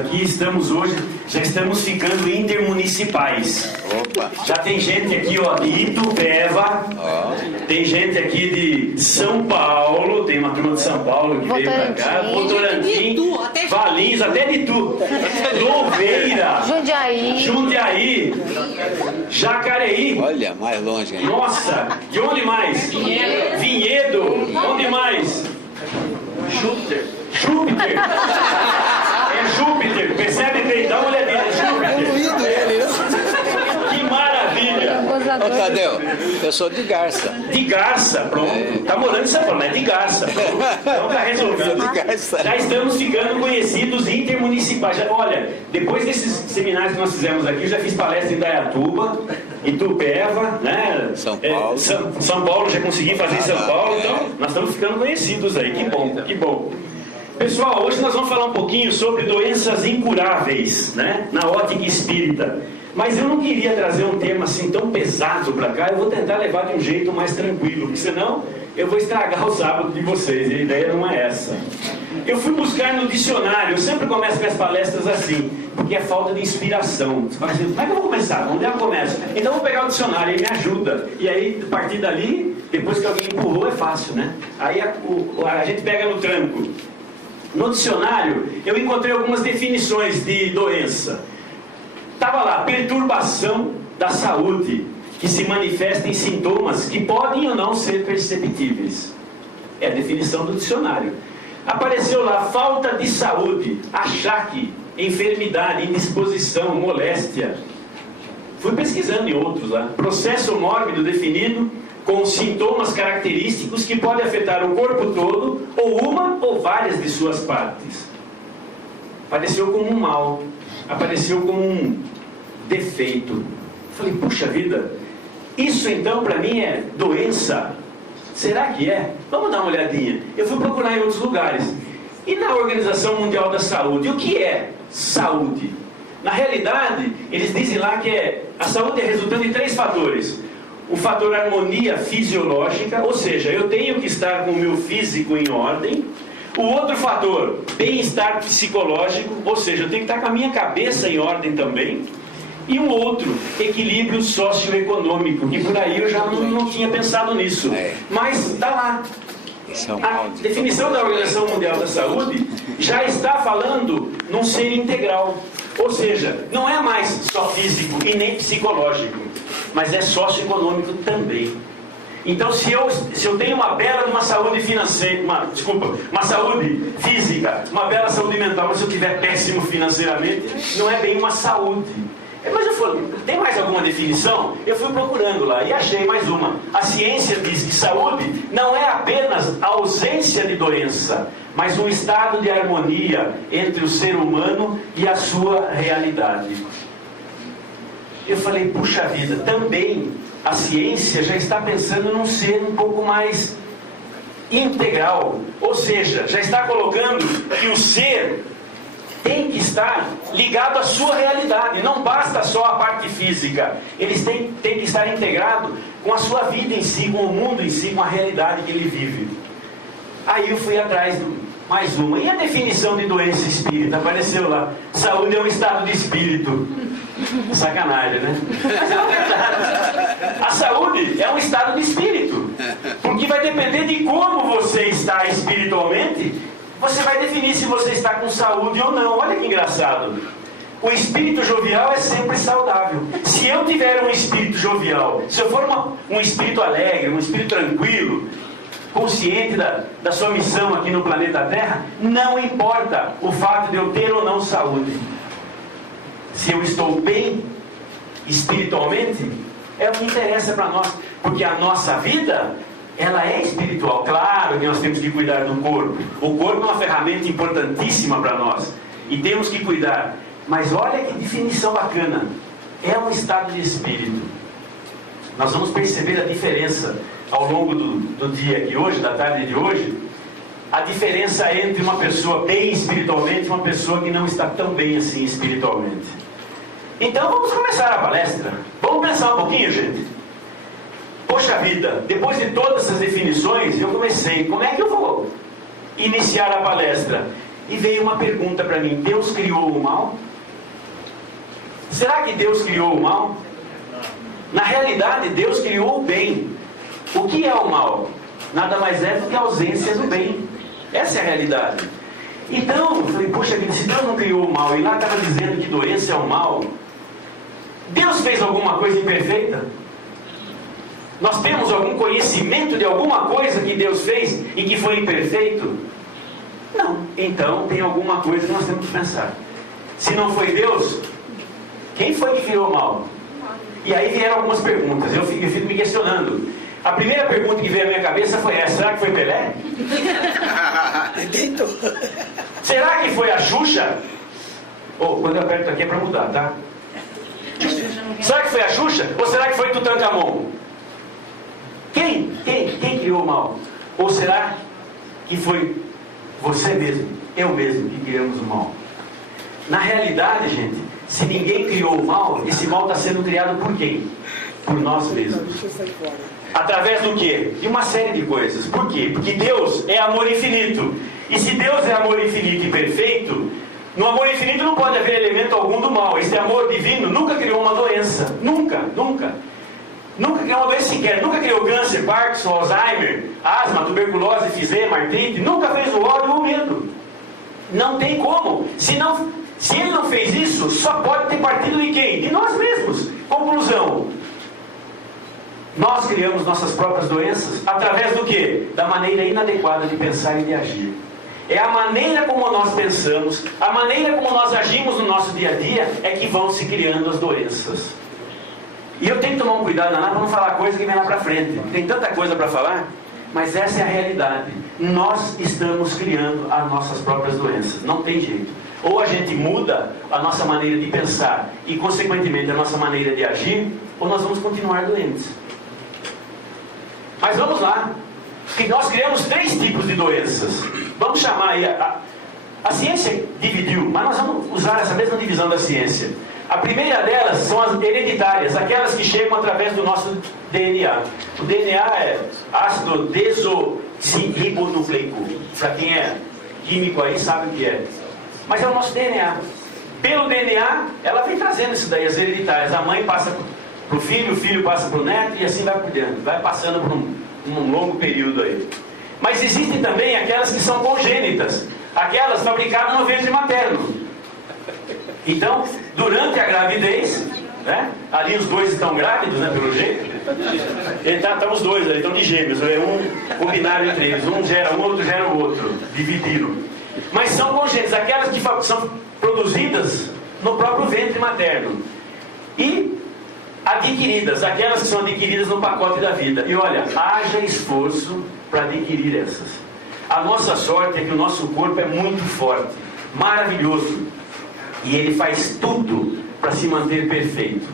Aqui estamos hoje, já estamos ficando intermunicipais. Opa. Já tem gente aqui, ó, de Itupeva, tem gente aqui de São Paulo, tem uma turma de São Paulo que veio pra cá, Votorantim, Valinhos, até de Tu, Louveira, Jundiaí, Jacareí. Olha, mais longe ainda. Nossa, e onde mais? Vinhedo, onde mais? Júpiter. É Júpiter, percebe bem? Dá uma olhadinha, é Júpiter. Que maravilha! Ô Tadeu, eu sou de Garça. De Garça, pronto. Tá morando em São Paulo, é de Garça. Pronto. Então tá resolvido. De Garça. Já estamos ficando conhecidos intermunicipais. Olha, depois desses seminários que nós fizemos aqui, eu já fiz palestra em Dayatuba, Itupeva, né? São Paulo. São Paulo, já consegui fazer em São Paulo, então nós estamos ficando conhecidos aí. Que bom, que bom. Pessoal, hoje nós vamos falar um pouquinho sobre doenças incuráveis, né? Na ótica espírita. Mas eu não queria trazer um tema assim tão pesado para cá, eu vou tentar levar de um jeito mais tranquilo, porque senão eu vou estragar o sábado de vocês, e a ideia não é essa. Eu fui buscar no dicionário, eu sempre começo minhas palestras assim, porque é falta de inspiração. Você fala assim, como é que eu vou começar? Onde eu começo? Então eu vou pegar o dicionário, ele me ajuda. E aí, a partir dali, depois que alguém empurrou, é fácil, né? Aí a gente pega no tranco. No dicionário, eu encontrei algumas definições de doença. Estava lá, perturbação da saúde, que se manifesta em sintomas que podem ou não ser perceptíveis. É a definição do dicionário. Apareceu lá, falta de saúde, achaque, enfermidade, indisposição, moléstia. Fui pesquisando em outros lá. Processo mórbido definido com sintomas característicos que podem afetar o corpo todo, ou uma ou várias de suas partes. Apareceu como um mal, apareceu como um defeito. Falei, puxa vida, isso então para mim é doença? Será que é? Vamos dar uma olhadinha. Eu fui procurar em outros lugares. E na Organização Mundial da Saúde, o que é saúde? Na realidade, eles dizem lá que a saúde é resultante de 3 fatores. O fator harmonia fisiológica, ou seja, eu tenho que estar com o meu físico em ordem. O outro fator, bem-estar psicológico, ou seja, eu tenho que estar com a minha cabeça em ordem também. E um outro, equilíbrio socioeconômico, que por aí eu já não tinha pensado nisso. Mas está lá. A definição da Organização Mundial da Saúde já está falando num ser integral. Ou seja, não é mais só físico e nem psicológico, mas é socioeconômico também. Então, se eu tenho uma bela de uma saúde financeira, uma saúde física, uma bela saúde mental, mas se eu estiver péssimo financeiramente, não é bem uma saúde. Mas eu falei, tem mais alguma definição? Eu fui procurando lá e achei mais uma. A ciência diz que saúde não é apenas a ausência de doença, mas um estado de harmonia entre o ser humano e a sua realidade. Eu falei, puxa vida, também a ciência já está pensando num ser um pouco mais integral. Ou seja, já está colocando que o ser tem que estar ligado à sua realidade. Não basta só a parte física. Eles têm que estar integrado com a sua vida em si, com o mundo em si, com a realidade que ele vive. Aí eu fui atrás de mais uma. E a definição de doença espírita? Apareceu lá. Saúde é um estado de espírito. Sacanagem, né? Mas é uma verdade. A saúde é um estado de espírito. Porque vai depender de como você está espiritualmente. Você vai definir se você está com saúde ou não. Olha que engraçado. O espírito jovial é sempre saudável. Se eu tiver um espírito jovial, se eu for um espírito alegre, um espírito tranquilo, consciente da sua missão aqui no planeta Terra, não importa o fato de eu ter ou não saúde. Se eu estou bem espiritualmente, é o que interessa para nós. Porque a nossa vida, ela é espiritual. Claro que nós temos que cuidar do corpo. O corpo é uma ferramenta importantíssima para nós. E temos que cuidar. Mas olha que definição bacana. É um estado de espírito. Nós vamos perceber a diferença ao longo do dia aqui hoje, da tarde de hoje. A diferença entre uma pessoa bem espiritualmente e uma pessoa que não está tão bem assim espiritualmente. Então vamos começar a palestra. Vamos pensar um pouquinho, gente. Poxa vida, depois de todas essas definições, eu comecei. Como é que eu vou iniciar a palestra? e veio uma pergunta para mim: Deus criou o mal? Será que Deus criou o mal? Na realidade, Deus criou o bem. O que é o mal? Nada mais é do que a ausência do bem. Essa é a realidade. Então, eu falei, poxa vida, se Deus não criou o mal e lá estava dizendo que doença é o mal, Deus fez alguma coisa imperfeita? Nós temos algum conhecimento de alguma coisa que Deus fez e que foi imperfeito? Não. Então, tem alguma coisa que nós temos que pensar. Se não foi Deus, quem foi que criou o mal? E aí vieram algumas perguntas. Eu fico me questionando. A primeira pergunta que veio à minha cabeça foi essa: será que foi Pelé? Será que foi a Xuxa? Quando eu aperto aqui é para mudar, tá? Será que foi a Xuxa? Ou será que foi Tutankhamon? Quem criou o mal? Ou será que foi você mesmo, eu mesmo, que criamos o mal? Na realidade, gente, se ninguém criou o mal, esse mal está sendo criado por quem? Por nós mesmos. Através do quê? De uma série de coisas. Por quê? Porque Deus é amor infinito. E se Deus é amor infinito e perfeito, no amor infinito não pode haver elemento algum do mal. Esse amor divino nunca criou uma doença. Nunca. Nunca criou uma doença sequer. Nunca criou câncer, Parkinson, Alzheimer, asma, tuberculose, efizema, artrite. Nunca fez o ódio ou o medo. Não tem como. Se ele não fez isso, só pode ter partido de quem? De nós mesmos. Conclusão: nós criamos nossas próprias doenças através do quê? Da maneira inadequada de pensar e de agir. É a maneira como nós pensamos, a maneira como nós agimos no nosso dia a dia é que vão se criando as doenças. E eu tenho que tomar um cuidado para não falar coisa que vem lá para frente. Tem tanta coisa para falar, mas essa é a realidade. Nós estamos criando as nossas próprias doenças. Não tem jeito. Ou a gente muda a nossa maneira de pensar e, consequentemente, a nossa maneira de agir, ou nós vamos continuar doentes. Mas vamos lá. Que nós criamos 3 tipos de doenças. Vamos chamar aí, a ciência dividiu, mas nós vamos usar essa mesma divisão da ciência. A primeira delas são as hereditárias, aquelas que chegam através do nosso DNA. O DNA é ácido desoxirribonucleico. Para quem é químico aí sabe o que é. Mas é o nosso DNA. Pelo DNA, ela vem trazendo isso daí, as hereditárias. A mãe passa para o filho passa para o neto e assim vai por dentro. Vai passando por um longo período aí. Mas existem também aquelas que são congênitas, aquelas fabricadas no ventre materno. Então, durante a gravidez, né, ali os dois estão grávidos, né, pelo jeito. Estão os dois ali, estão de gêmeos, é um combinário entre eles, um gera um, outro gera o outro, dividiram. Mas são congênitas, aquelas que são produzidas no próprio ventre materno. E adquiridas, aquelas que são adquiridas no pacote da vida. E olha, haja esforço para adquirir essas. A nossa sorte é que o nosso corpo é muito forte, maravilhoso, e ele faz tudo para se manter perfeito.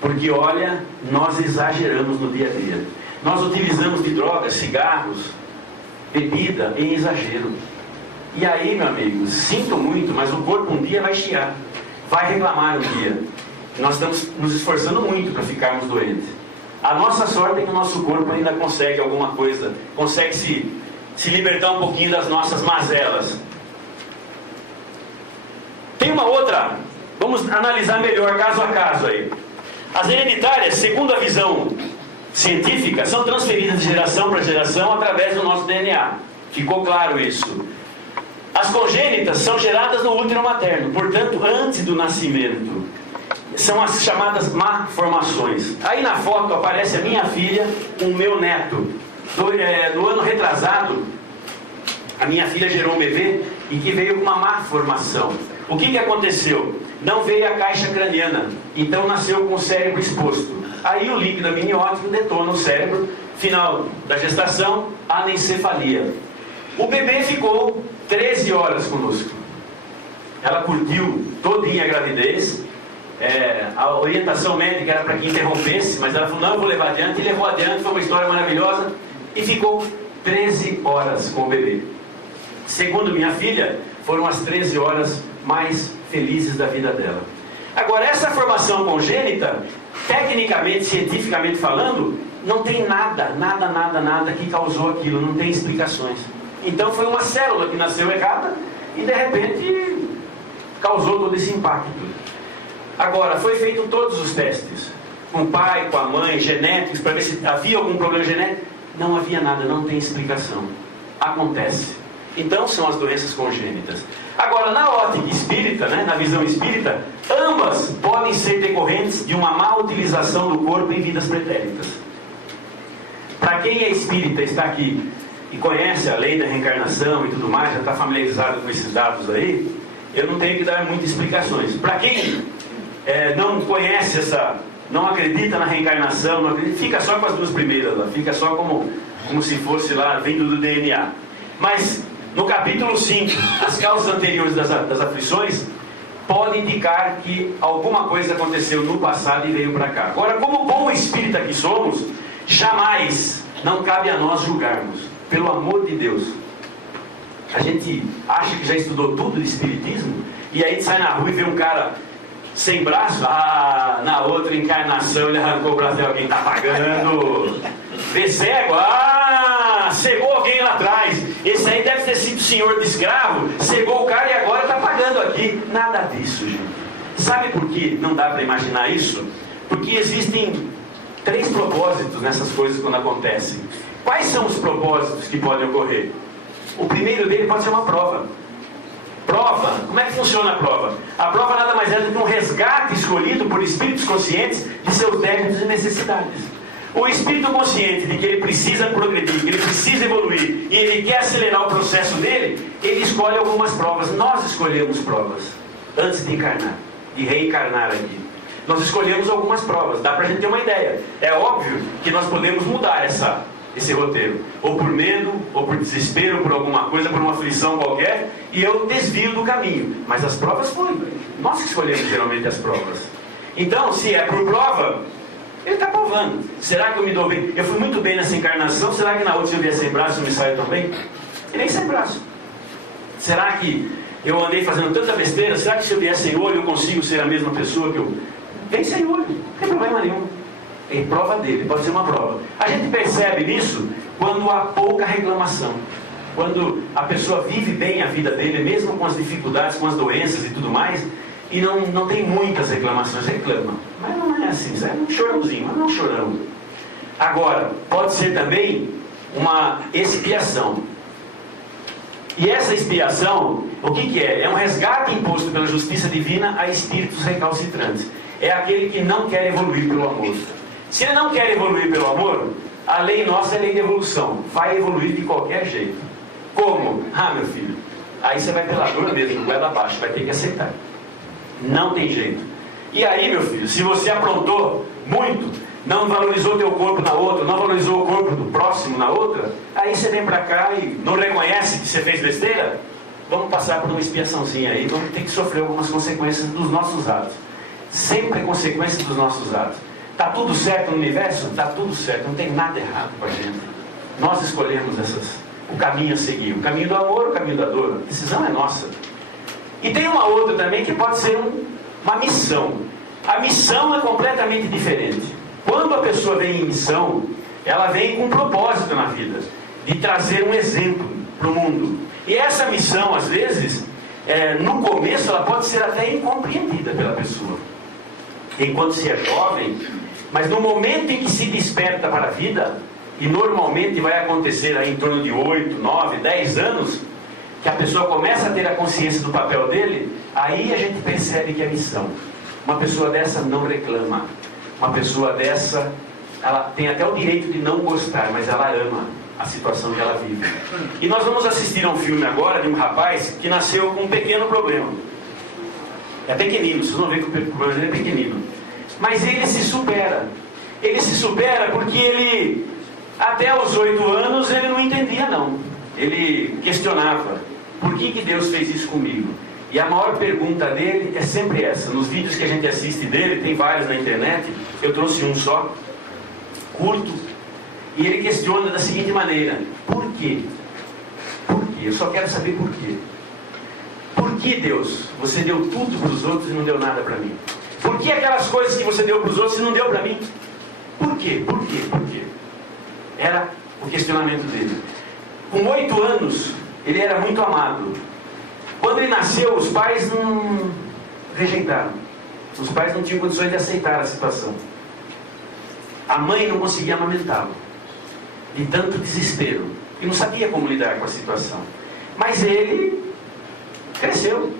Porque olha, nós exageramos no dia a dia. Nós utilizamos de drogas, cigarros, bebida em exagero. E aí, meu amigo, sinto muito, mas o corpo um dia vai chiar, vai reclamar um dia. Nós estamos nos esforçando muito para ficarmos doentes. A nossa sorte é que o nosso corpo ainda consegue alguma coisa, consegue se libertar um pouquinho das nossas mazelas. Tem uma outra, vamos analisar melhor caso a caso aí. As hereditárias, segundo a visão científica, são transferidas de geração para geração através do nosso DNA. Ficou claro isso. As congênitas são geradas no útero materno, portanto, antes do nascimento. São as chamadas malformações. Aí na foto aparece a minha filha com o meu neto. No ano retrasado, a minha filha gerou um bebê e que veio com uma malformação. O que aconteceu? Não veio a caixa craniana, então nasceu com o cérebro exposto. Aí o líquido amniótico detona o cérebro, final da gestação, anencefalia. O bebê ficou 13 horas conosco. Ela curtiu todinha a gravidez. A orientação médica era para que interrompesse, mas ela falou, não, eu vou levar adiante, e levou adiante, foi uma história maravilhosa, e ficou 13 horas com o bebê. Segundo minha filha, foram as 13 horas mais felizes da vida dela. Agora, essa formação congênita, tecnicamente, cientificamente falando, não tem nada que causou aquilo, não tem explicações. Então foi uma célula que nasceu errada, e de repente causou todo esse impacto. Agora, foi feito todos os testes, com o pai, com a mãe, genéticos, para ver se havia algum problema genético. Não havia nada, não tem explicação. Acontece. Então são as doenças congênitas. Agora, na ótica espírita, né, na visão espírita, ambas podem ser decorrentes de uma má utilização do corpo em vidas pretéritas. Para quem é espírita, está aqui e conhece a lei da reencarnação e tudo mais, já está familiarizado com esses dados aí, eu não tenho que dar muitas explicações. Para quem não conhece não acredita na reencarnação, não acredita, fica só com as duas primeiras lá, fica só como se fosse lá, vindo do DNA. Mas no capítulo 5, as causas anteriores das aflições podem indicar que alguma coisa aconteceu no passado e veio para cá. Agora, como bom espírita que somos, jamais, não cabe a nós julgarmos, pelo amor de Deus. A gente acha que já estudou tudo de espiritismo, e aí sai na rua e vê um cara sem braço, na outra encarnação ele arrancou o braço de alguém, está pagando. Vê cego, cegou alguém lá atrás, esse aí deve ter sido senhor de escravo, cegou o cara e agora está pagando aqui. Nada disso, gente. Sabe por que não dá para imaginar isso? Porque existem 3 propósitos nessas coisas quando acontecem. Quais são os propósitos que podem ocorrer? O primeiro dele pode ser uma prova. Prova, como é que funciona a prova? A prova nada mais é do que um resgate escolhido por espíritos conscientes de seus débitos e necessidades. O espírito consciente de que ele precisa progredir, que ele precisa evoluir, e ele quer acelerar o processo dele, ele escolhe algumas provas. Nós escolhemos provas antes de encarnar, de reencarnar aqui. Nós escolhemos algumas provas, dá pra gente ter uma ideia. É óbvio que nós podemos mudar esse roteiro, ou por medo, ou por desespero, por alguma coisa, por uma aflição qualquer, e eu desvio do caminho. Mas as provas foram nós que escolhemos geralmente as provas. Então, se é por prova, ele está provando. Será que eu me dou bem? Eu fui muito bem nessa encarnação, será que na outra, se eu vier sem braço, eu me saio também? E nem sem braço. Será que eu andei fazendo tanta besteira? Será que se eu vier sem olho, eu consigo ser a mesma pessoa que eu... Vem sem olho, não tem problema nenhum. É prova dele, pode ser uma prova. A gente percebe nisso quando há pouca reclamação. Quando a pessoa vive bem a vida dele, mesmo com as dificuldades, com as doenças e tudo mais, e não tem muitas reclamações, reclama. Mas não é assim, é um chorãozinho, mas não é um chorão. Agora, pode ser também uma expiação. E essa expiação, o que é? É um resgate imposto pela justiça divina a espíritos recalcitrantes. É aquele que não quer evoluir pelo amor. Se ele não quer evoluir pelo amor, a lei nossa é a lei de evolução. Vai evoluir de qualquer jeito. Como? Meu filho, aí você vai pela dor mesmo, goela abaixo, vai ter que aceitar. Não tem jeito. E aí, meu filho, se você aprontou muito, não valorizou teu corpo na outra, não valorizou o corpo do próximo na outra, aí você vem pra cá e não reconhece que você fez besteira, vamos passar por uma expiaçãozinha aí, vamos ter que sofrer algumas consequências dos nossos atos. Sempre consequências dos nossos atos. Está tudo certo no universo? Está tudo certo, não tem nada errado com a gente. Nós escolhemos o caminho a seguir. O caminho do amor, o caminho da dor. A decisão é nossa. E tem uma outra também que pode ser uma missão. A missão é completamente diferente. Quando a pessoa vem em missão, ela vem com um propósito na vida, de trazer um exemplo para o mundo. E essa missão, às vezes, no começo, ela pode ser até incompreendida pela pessoa. Enquanto se é jovem, mas no momento em que se desperta para a vida, e normalmente vai acontecer aí em torno de 8, 9, 10 anos, que a pessoa começa a ter a consciência do papel dele, aí a gente percebe que é missão. Uma pessoa dessa não reclama. Uma pessoa dessa, ela tem até o direito de não gostar, mas ela ama a situação que ela vive. E nós vamos assistir a um filme agora de um rapaz que nasceu com um pequeno problema. É pequenino, vocês vão ver que o problema dele é pequenino. Mas ele se supera. Ele se supera porque ele, até os 8 anos, ele não entendia não. Ele questionava, por que Deus fez isso comigo? E a maior pergunta dele é sempre essa. Nos vídeos que a gente assiste dele, tem vários na internet, eu trouxe um só, curto, e ele questiona da seguinte maneira: por quê? Por quê? Eu só quero saber por quê. Por que, Deus, você deu tudo para os outros e não deu nada para mim? Por que aquelas coisas que você deu para os outros e não deu para mim? Por quê? Por quê? Por quê? Era o questionamento dele. Com 8 anos, ele era muito amado. Quando ele nasceu, os pais não rejeitaram. Os pais não tinham condições de aceitar a situação. A mãe não conseguia amamentá-lo, de tanto desespero, e não sabia como lidar com a situação. Mas ele cresceu.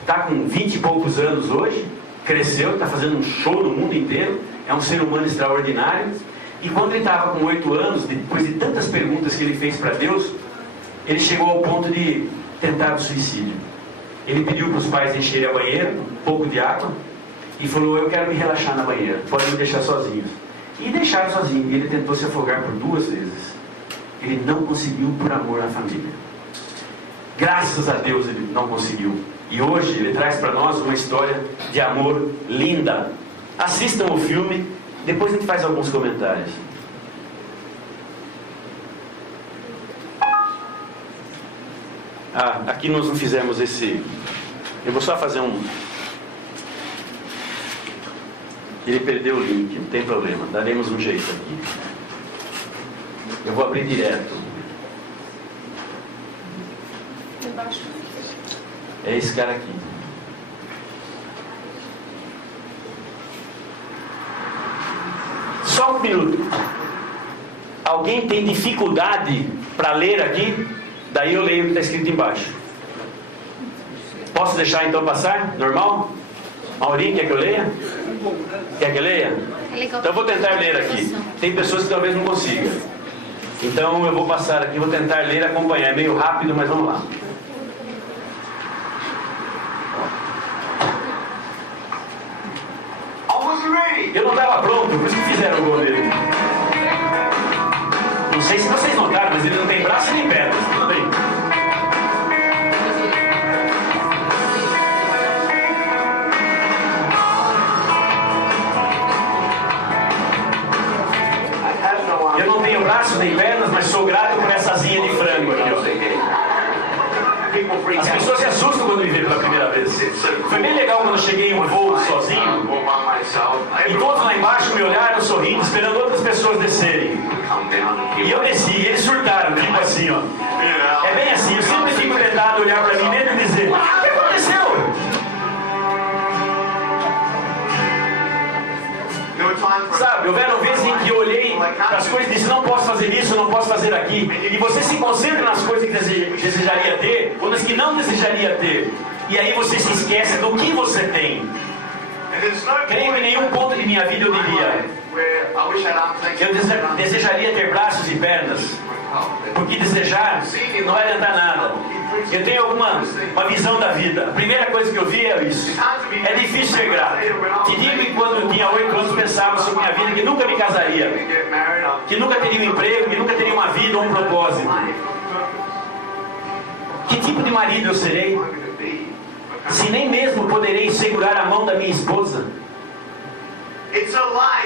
Está com 20 e poucos anos hoje, cresceu, está fazendo um show no mundo inteiro, é um ser humano extraordinário. E quando ele estava com 8 anos, depois de tantas perguntas que ele fez para Deus, ele chegou ao ponto de tentar o suicídio. Ele pediu para os pais encherem a banheira, um pouco de água, e falou: eu quero me relaxar na banheira, pode me deixar sozinho. E deixaram sozinho, e ele tentou se afogar por 2 vezes. Ele não conseguiu por amor à família. Graças a Deus ele não conseguiu. E hoje ele traz para nós uma história de amor linda. Assistam o filme, depois a gente faz alguns comentários. Aqui nós não fizemos esse... Eu vou só fazer um... Ele perdeu o link, não tem problema, daremos um jeito aqui. Eu vou abrir direto. É esse cara aqui. Só um minuto. Alguém tem dificuldade para ler aqui? Daí eu leio o que está escrito embaixo. Posso deixar então passar? Normal? Maurinho, quer que eu leia? Quer que eu leia? Então eu vou tentar ler aqui. Tem pessoas que talvez não consigam. Então eu vou passar aqui, vou tentar ler e acompanhar. É meio rápido, mas vamos lá. Eu não estava pronto, por isso que fizeram o gol dele. Não sei se vocês notaram, mas ele não tem braço nem pernas. Tudo bem. Eu não tenho braço nem pernas, mas sou grato por essa asinha de frango aqui, ó. As pessoas se assustam quando me veem pela primeira vez. Foi bem legal quando eu cheguei em um voo sozinho e todos lá embaixo me olharam sorrindo, esperando outras pessoas descerem. E eu desci e eles surtaram, tipo assim, ó. É bem assim, eu sempre fico tentado olhar para mim mesmo e dizer: o que aconteceu? Sabe, houveram vezes em que eu olhei para as coisas e disse: não posso fazer isso, não posso fazer aquilo. E você se concentra nas coisas que desejaria ter ou nas que não desejaria ter. E aí você se esquece do que você tem. Creio que em nenhum ponto de minha vida eu diria: eu desejaria ter braços e pernas. Porque desejar não vai adiantar nada. Eu tenho uma visão da vida. A primeira coisa que eu vi é isso. É difícil ser grato. Te digo que quando eu tinha 8 anos pensava sobre minha vida que nunca me casaria, que nunca teria um emprego, que nunca teria uma vida ou um propósito. Que tipo de marido eu serei? Se nem mesmo poderei segurar a mão da minha esposa.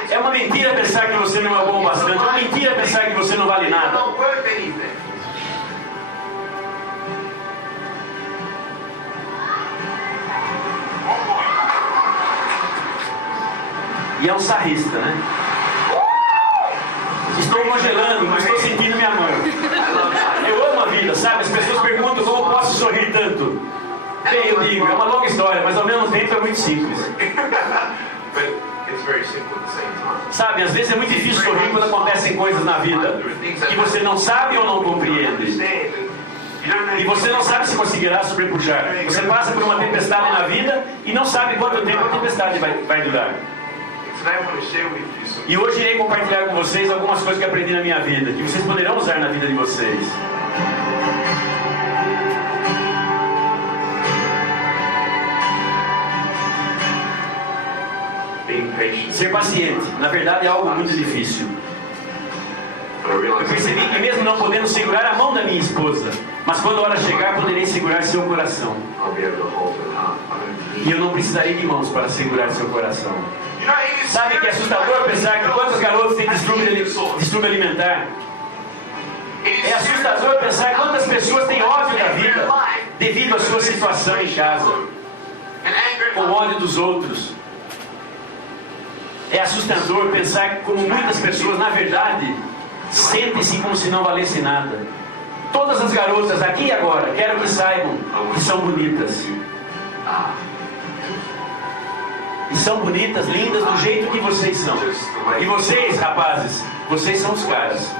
É uma mentira pensar que você não é bom bastante. É uma mentira pensar que você não vale nada. E é um sarrista, né? Estou congelando, mas estou sentindo minha mão. Eu amo a vida, sabe? As pessoas perguntam como eu posso sorrir tanto. Bem, eu digo, é uma longa história, mas ao mesmo tempo é muito simples. Sabe, às vezes é muito difícil sorrir quando acontecem coisas na vida que você não sabe ou não compreende. E você não sabe se conseguirá sobrepujar. Você passa por uma tempestade na vida e não sabe quanto tempo a tempestade vai durar. E hoje irei compartilhar com vocês algumas coisas que aprendi na minha vida, que vocês poderão usar na vida de vocês. Ser paciente, na verdade, é algo muito difícil. Eu percebi que mesmo não podendo segurar a mão da minha esposa, mas quando a hora chegar, poderei segurar seu coração. E eu não precisarei de mãos para segurar seu coração. Sabe que é assustador pensar que quantos garotos têm distúrbio alimentar? É assustador pensar quantas pessoas têm ódio da vida devido à sua situação em casa, com ódio dos outros. É assustador pensar como muitas pessoas, na verdade, sentem-se como se não valesse nada. Todas as garotas aqui e agora, quero que saibam que são bonitas. E são bonitas, lindas, do jeito que vocês são. E vocês, rapazes, vocês são os caras.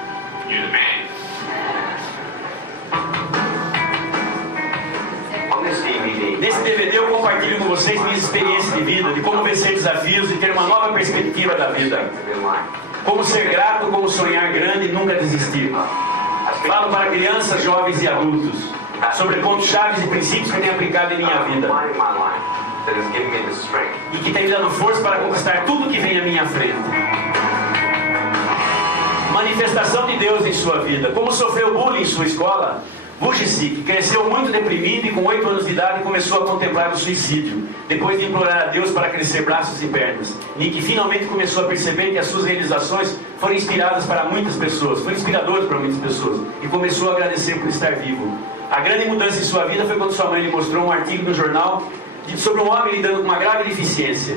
Nesse DVD eu compartilho com vocês minhas experiências de vida, de como vencer desafios e ter uma nova perspectiva da vida. Como ser grato, como sonhar grande e nunca desistir. Falo para crianças, jovens e adultos sobre pontos chaves e princípios que eu tenho aplicado em minha vida e que tem me dado força para conquistar tudo que vem à minha frente. Manifestação de Deus em sua vida. Como sofreu bullying em sua escola, Vujicic cresceu muito deprimido e com 8 anos de idade começou a contemplar o suicídio, depois de implorar a Deus para crescer braços e pernas. Nick finalmente começou a perceber que as suas realizações foram inspiradas para muitas pessoas, foram inspiradoras para muitas pessoas, e começou a agradecer por estar vivo. A grande mudança em sua vida foi quando sua mãe lhe mostrou um artigo no jornal sobre um homem lidando com uma grave deficiência.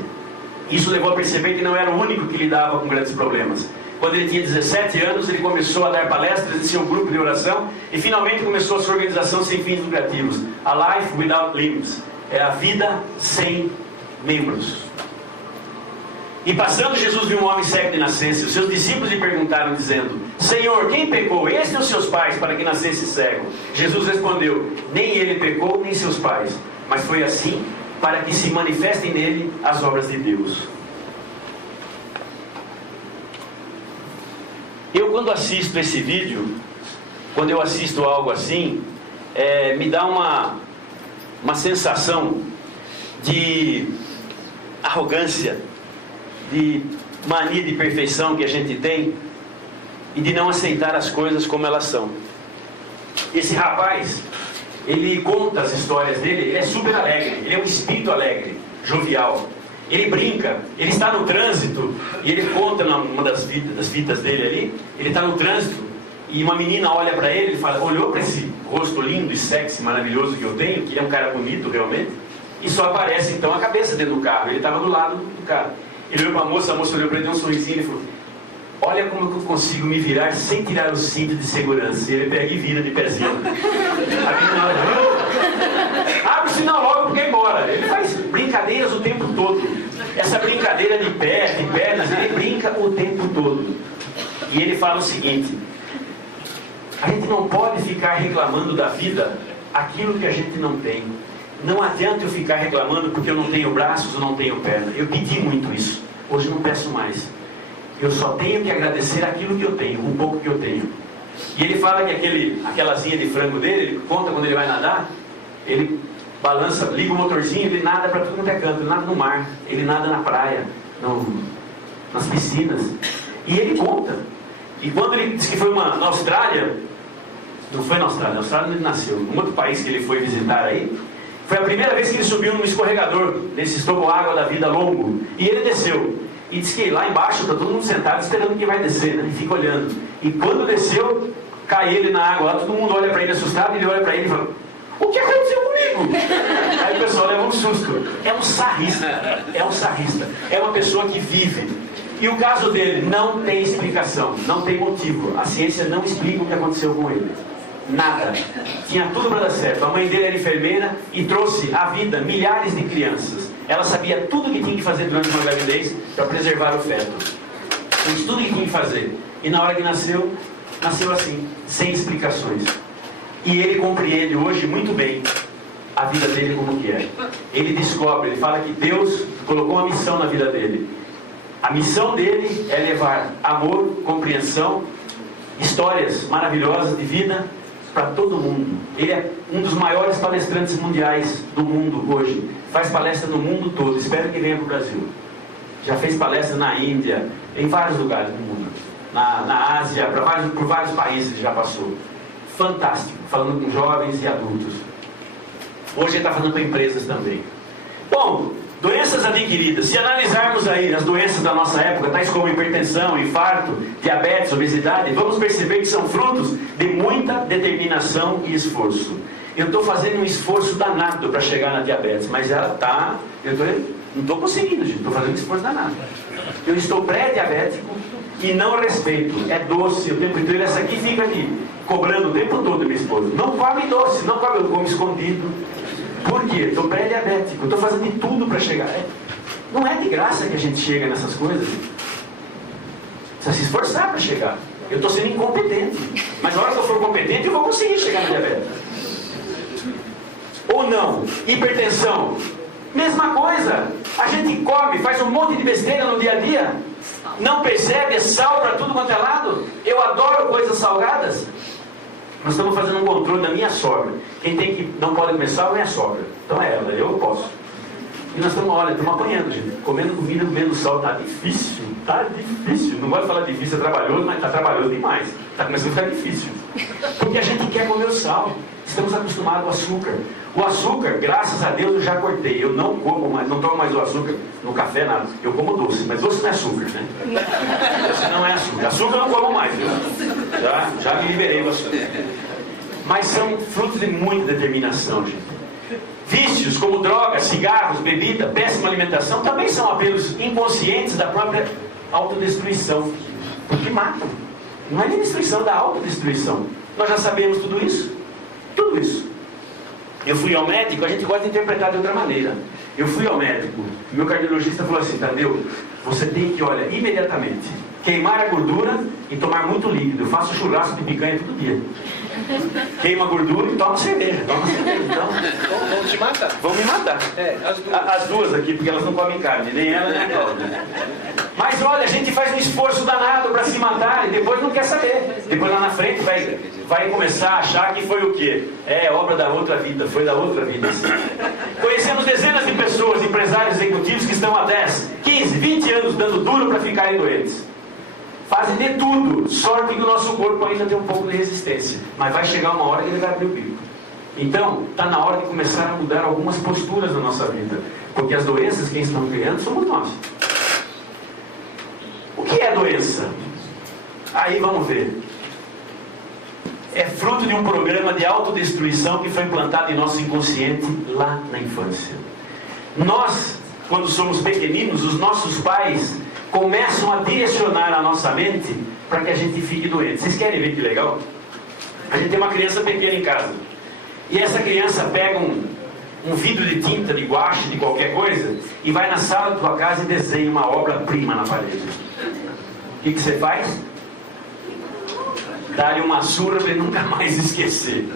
Isso levou a perceber que não era o único que lidava com grandes problemas. Quando ele tinha 17 anos, ele começou a dar palestras em seu grupo de oração e finalmente começou a sua organização sem fins lucrativos, A Life Without Limbs. É a vida sem membros. E passando, Jesus viu um homem cego de nascença. Os seus discípulos lhe perguntaram, dizendo: Senhor, quem pecou, este ou seus pais, para que nascesse cego? Jesus respondeu: nem ele pecou, nem seus pais, mas foi assim para que se manifestem nele as obras de Deus. Eu, quando assisto esse vídeo, quando eu assisto algo assim, me dá uma sensação de arrogância, de mania de perfeição que a gente tem e de não aceitar as coisas como elas são. Esse rapaz, ele conta as histórias dele, ele é super alegre, ele é um espírito alegre, jovial. Ele brinca, ele está no trânsito e ele conta numa das fitas dele ali, ele está no trânsito e uma menina olha para ele, olhou para esse rosto lindo e sexy, maravilhoso que eu tenho, que é um cara bonito realmente, e só aparece então a cabeça dentro do carro. Ele estava do lado do carro. Ele olhou para a moça olhou para ele, deu um sorrisinho e falou: olha como eu consigo me virar sem tirar o cinto de segurança. E ele pega e vira de pezinho. A menina olha, abre o sinal logo porque é embora. Ele faz brincadeiras o tempo todo. Essa brincadeira de pé, de pernas, ele brinca o tempo todo. E ele fala o seguinte: a gente não pode ficar reclamando da vida aquilo que a gente não tem. Não adianta eu ficar reclamando porque eu não tenho braços ou não tenho perna. Eu pedi muito isso, hoje não peço mais. Eu só tenho que agradecer aquilo que eu tenho, um pouco que eu tenho. E ele fala que aquela asinha de frango dele, ele conta quando ele vai nadar, ele balança, liga o motorzinho, ele nada para tudo quanto é canto, ele nada no mar, ele nada na praia, nas piscinas. E ele conta. E quando ele disse que foi na Austrália, não foi na Austrália ele nasceu, num outro país que ele foi visitar aí, foi a primeira vez que ele subiu num escorregador, nesse água da vida longo, e ele desceu. E diz que lá embaixo está todo mundo sentado esperando que vai descer, né? E fica olhando. E quando desceu, cai ele na água lá, todo mundo olha para ele assustado, e ele olha para ele e fala: o que aconteceu comigo? Aí o pessoal leva um susto. É um sarrista, é uma pessoa que vive. E o caso dele não tem explicação, não tem motivo. A ciência não explica o que aconteceu com ele. Nada. Tinha tudo para dar certo. A mãe dele era enfermeira e trouxe à vida milhares de crianças. Ela sabia tudo o que tinha que fazer durante uma gravidez para preservar o feto. Fez tudo o que tinha que fazer. E na hora que nasceu assim, sem explicações. E ele compreende hoje muito bem a vida dele como que é. Ele descobre, ele fala que Deus colocou uma missão na vida dele. A missão dele é levar amor, compreensão, histórias maravilhosas de vida para todo mundo. Ele é um dos maiores palestrantes mundiais do mundo hoje. Faz palestra no mundo todo. Espero que venha para o Brasil. Já fez palestra na Índia, em vários lugares do mundo. Na Ásia, por vários países já passou. Fantástico. Falando com jovens e adultos. Hoje ele está falando com empresas também. Bom, doenças adquiridas. Se analisarmos aí as doenças da nossa época, tais como hipertensão, infarto, diabetes, obesidade, vamos perceber que são frutos de muita determinação e esforço. Eu estou fazendo um esforço danado para chegar na diabetes, mas ela está... não estou conseguindo, gente. Estou fazendo um esforço danado. Eu estou pré-diabético e não respeito. É doce o tempo inteiro. Essa aqui fica ali, cobrando o tempo todo, minha esposa. Não come doce, não come, eu como escondido. Por quê? Estou pré-diabético, estou fazendo de tudo para chegar. Não é de graça que a gente chega nessas coisas. Precisa se esforçar para chegar. Eu estou sendo incompetente. Mas na hora que eu for competente, eu vou conseguir chegar na diabetes. Ou não? Hipertensão. Mesma coisa. A gente come, faz um monte de besteira no dia a dia. Não percebe, é sal para tudo quanto é lado. Eu adoro coisas salgadas. Nós estamos fazendo um controle da minha sogra. Quem tem que não pode comer sal é a sogra. Então é ela, eu posso. E nós estamos, olha, estamos apanhando, gente. Comendo comida, comendo sal. Está difícil. Está difícil. Não gosto de falar difícil, é trabalhoso, mas está trabalhoso demais. Está começando a ficar difícil. Porque a gente quer comer o sal. Estamos acostumados ao açúcar. O açúcar, graças a Deus, eu já cortei. Eu não como mais, não tomo mais o açúcar no café, nada. Eu como doce, mas doce não é açúcar, né? Doce não é açúcar. Açúcar eu não como mais, viu? Já me liberei do açúcar. Mas são frutos de muita determinação, gente. Vícios como drogas, cigarros, bebida, péssima alimentação também são apelos inconscientes da própria autodestruição. Porque matam. Não é nem destruição, da autodestruição. Nós já sabemos tudo isso. Tudo isso. Eu fui ao médico, a gente gosta de interpretar de outra maneira. Eu fui ao médico, meu cardiologista falou assim: Tadeu, você tem que, olha, imediatamente queimar a gordura e tomar muito líquido. Eu faço churrasco de picanha todo dia. Queima a gordura e toma cerveja. Então, vão te matar. Vão me matar. As duas aqui, porque elas não comem carne, nem ela nem a Cláudia. Mas olha, a gente faz um esforço danado para se matar e depois não quer saber. Depois lá na frente vai começar a achar que foi o quê? É obra da outra vida, foi da outra vida. Conhecemos dezenas de pessoas, empresários executivos que estão há 10, 15, 20 anos dando duro para ficarem doentes. Fazem de tudo, sorte que o nosso corpo ainda tem um pouco de resistência. Mas vai chegar uma hora que ele vai abrir o bico. Então, está na hora de começar a mudar algumas posturas na nossa vida. Porque as doenças, quem estão criando, somos nós. O que é doença? Aí vamos ver. É fruto de um programa de autodestruição que foi implantado em nosso inconsciente lá na infância. Nós, quando somos pequeninos, os nossos pais começam a direcionar a nossa mente para que a gente fique doente. Vocês querem ver que legal? A gente tem uma criança pequena em casa. E essa criança pega um vidro de tinta, de guache, de qualquer coisa, e vai na sala da tua casa e desenha uma obra-prima na parede. O que você faz? Dá-lhe uma surra para ele nunca mais esquecer.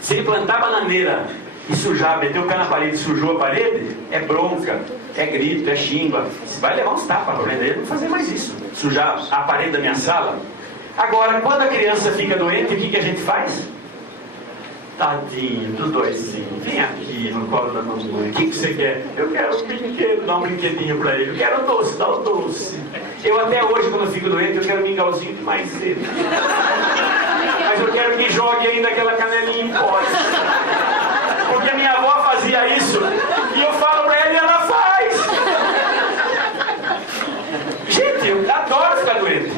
Se ele plantar bananeira e sujar, meter o pé na parede e sujou a parede, é bronca, é grito, é xinga. Você vai levar uns tapas para aprender a não fazer mais isso. Sujar a parede da minha sala. Agora, quando a criança fica doente, o que a gente faz? Tadinho, dos dois, sim. Vem aqui no colo da mamãe. O que você quer? Eu quero um brinquedo, dá um brinquedinho para ele. Eu quero doce, dá o doce. Eu até hoje, quando eu fico doente, eu quero um mingauzinho de maisena. Mas eu quero que jogue ainda aquela canelinha em pó. Porque a minha avó fazia isso e eu falo para ela e ela faz. Gente, eu adoro ficar doente.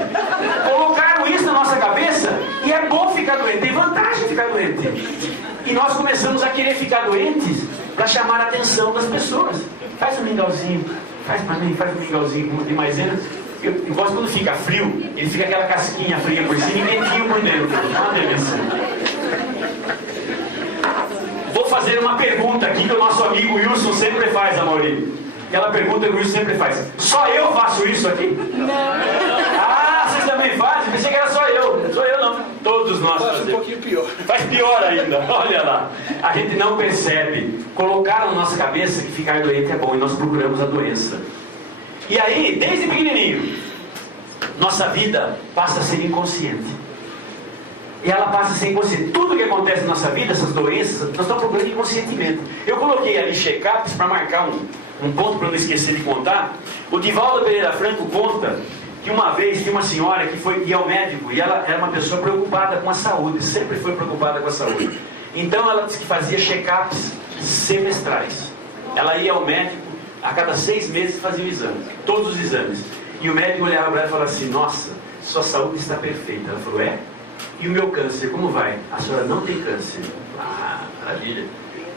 Colocaram isso na nossa cabeça e é bom ficar doente, tem vantagem ficar doente. E nós começamos a querer ficar doentes para chamar a atenção das pessoas. Faz um mingauzinho, faz para mim, faz um mingauzinho de maisena. Eu gosto quando fica frio, ele fica aquela casquinha fria por cima e quentinho por dentro. Uma delícia. Vou fazer uma pergunta aqui que o nosso amigo Wilson sempre faz, Amaury. Aquela pergunta que o Wilson sempre faz: só eu faço isso aqui? Não. Ah, vocês também fazem? Pensei que era só eu. Sou eu não. Todos nós fazemos. Faz um pouquinho pior. Faz pior ainda, olha lá. A gente não percebe. Colocaram na nossa cabeça que ficar doente é bom e nós procuramos a doença. E aí, desde pequenininho, nossa vida passa a ser inconsciente. E ela passa a ser inconsciente. Tudo que acontece na nossa vida, essas doenças, nós estamos procurando inconscientemente. Eu coloquei ali check-ups para marcar um ponto para não esquecer de contar. O Divaldo Pereira Franco conta que uma vez tinha uma senhora que foi ir ao médico e ela era uma pessoa preocupada com a saúde, sempre foi preocupada com a saúde. Então ela disse que fazia check-ups semestrais. Ela ia ao médico a cada 6 meses fazia o exame, todos os exames. E o médico olhava para ela e falava assim: nossa, sua saúde está perfeita. Ela falou: é? E o meu câncer, como vai? A senhora não tem câncer. Ah, maravilha.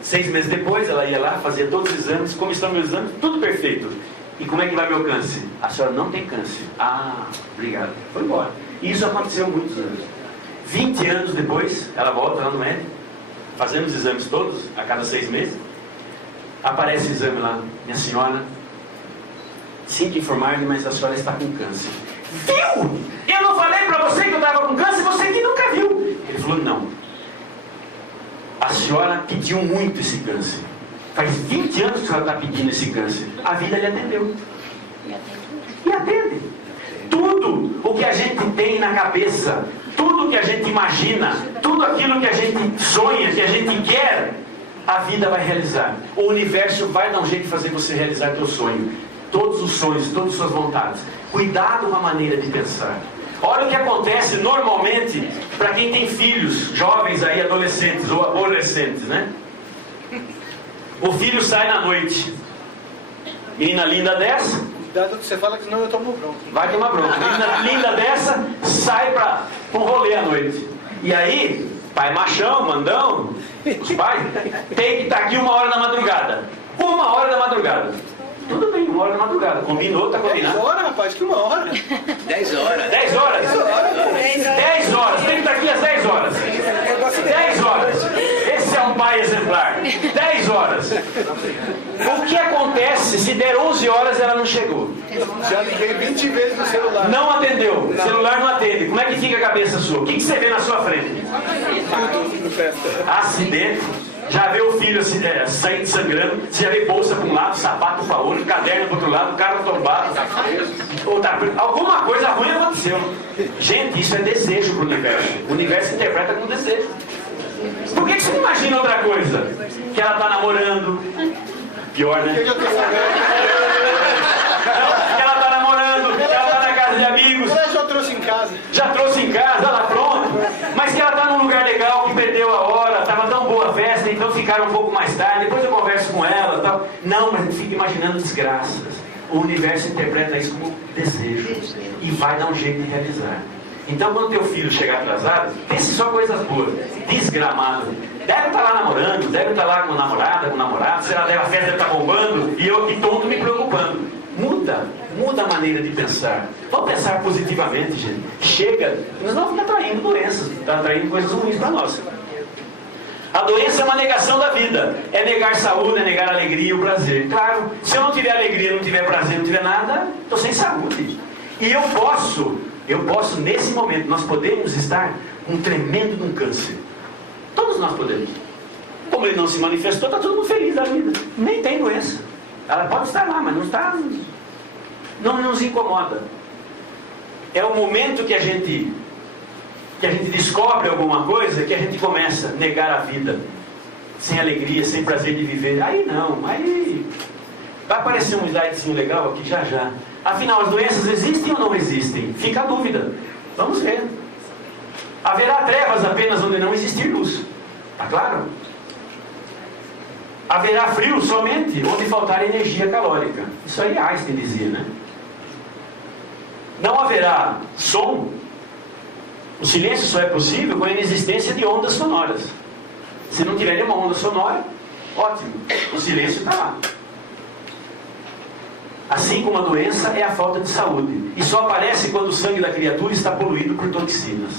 6 meses depois ela ia lá, fazia todos os exames. Como estão meus exames? Tudo perfeito. E como é que vai meu câncer? A senhora não tem câncer. Ah, obrigado. Foi embora. E isso aconteceu há muitos anos. 20 anos depois, ela volta lá no médico, fazendo os exames todos, a cada 6 meses. Aparece o exame lá. Minha senhora, sinto informar-lhe, mas a senhora está com câncer. Viu? Eu não falei para você que eu estava com câncer, você que nunca viu. Ele falou, não. A senhora pediu muito esse câncer. Faz 20 anos que a senhora está pedindo esse câncer. A vida lhe atendeu. E atende. Tudo o que a gente tem na cabeça, tudo que a gente imagina, tudo aquilo que a gente sonha, que a gente quer, a vida vai realizar. O universo vai dar um jeito de fazer você realizar teu sonho. Todos os sonhos, todas as suas vontades. Cuidado com a maneira de pensar. Olha o que acontece normalmente para quem tem filhos, jovens aí, adolescentes ou adolescentes, né? O filho sai na noite. Menina linda dessa. Cuidado que você fala que senão eu tomo bronca. Vai tomar bronca. Menina linda dessa sai para um rolê à noite. E aí, pai machão, mandão, os pais, tem que estar aqui 1h da madrugada. 1h da madrugada. Tudo bem, 1h da madrugada. Combinou, tá combinado. 10 horas, rapaz, que 1 hora. 10 horas. 10 horas? 10 horas. Tem que estar aqui às 10 horas. 10 horas. Esse é um pai exemplar. 10 horas. O que acontece se der 11 horas e ela não chegou? Já liguei 20 vezes no celular. Não atendeu. O celular não atende. Como é que fica a cabeça sua? O que você vê na sua frente? Acidente. Já vê o filho saindo sangrando. Você já vê bolsa para um lado, sapato para outro, caderno para outro lado, carro tombado. Alguma coisa ruim aconteceu. Gente, isso é desejo para o universo. O universo interpreta como desejo. Por que você não imagina outra coisa? Que ela está namorando. Pior, né? Que ela está namorando, que ela está na casa de amigos. Ela já trouxe em casa. Já trouxe em casa, ela pronto. Mas que ela está num lugar legal, que perdeu a hora, estava tão boa a festa, então ficaram um pouco mais tarde, depois eu converso com ela e tal. Não, mas a gente fica imaginando desgraças. O universo interpreta isso como desejo. E vai dar um jeito de realizar. Então quando teu filho chegar atrasado, pense só coisas boas. Desgramado. Deve estar lá namorando, deve estar lá com namorada, com namorado, se ela der a festa deve estar bombando, e eu que tonto me preocupando. Muda a maneira de pensar. Vamos pensar positivamente, gente. Chega, nós não vamos atraindo doenças, está atraindo coisas ruins para nós. A doença é uma negação da vida. É negar saúde, é negar a alegria e o prazer. Claro, se eu não tiver alegria, não tiver prazer, não tiver nada, estou sem saúde. E eu posso nesse momento, nós podemos estar com um tremendo câncer. Todos nós podemos. Como ele não se manifestou, está todo mundo feliz da vida. Nem tem doença. Ela pode estar lá, mas não está. Não nos incomoda. É o momento que a gente descobre alguma coisa que a gente começa a negar a vida. Sem alegria, sem prazer de viver. Aí não, aí vai aparecer um slidezinho legal aqui já. Afinal, as doenças existem ou não existem? Fica a dúvida. Vamos ver. Haverá trevas apenas onde não existir luz. Está claro? Haverá frio somente onde faltar energia calórica. Isso aí Einstein dizia, né? Não haverá som. O silêncio só é possível com a inexistência de ondas sonoras. Se não tiver nenhuma onda sonora, ótimo. O silêncio está lá. Assim como a doença é a falta de saúde. E só aparece quando o sangue da criatura está poluído por toxinas.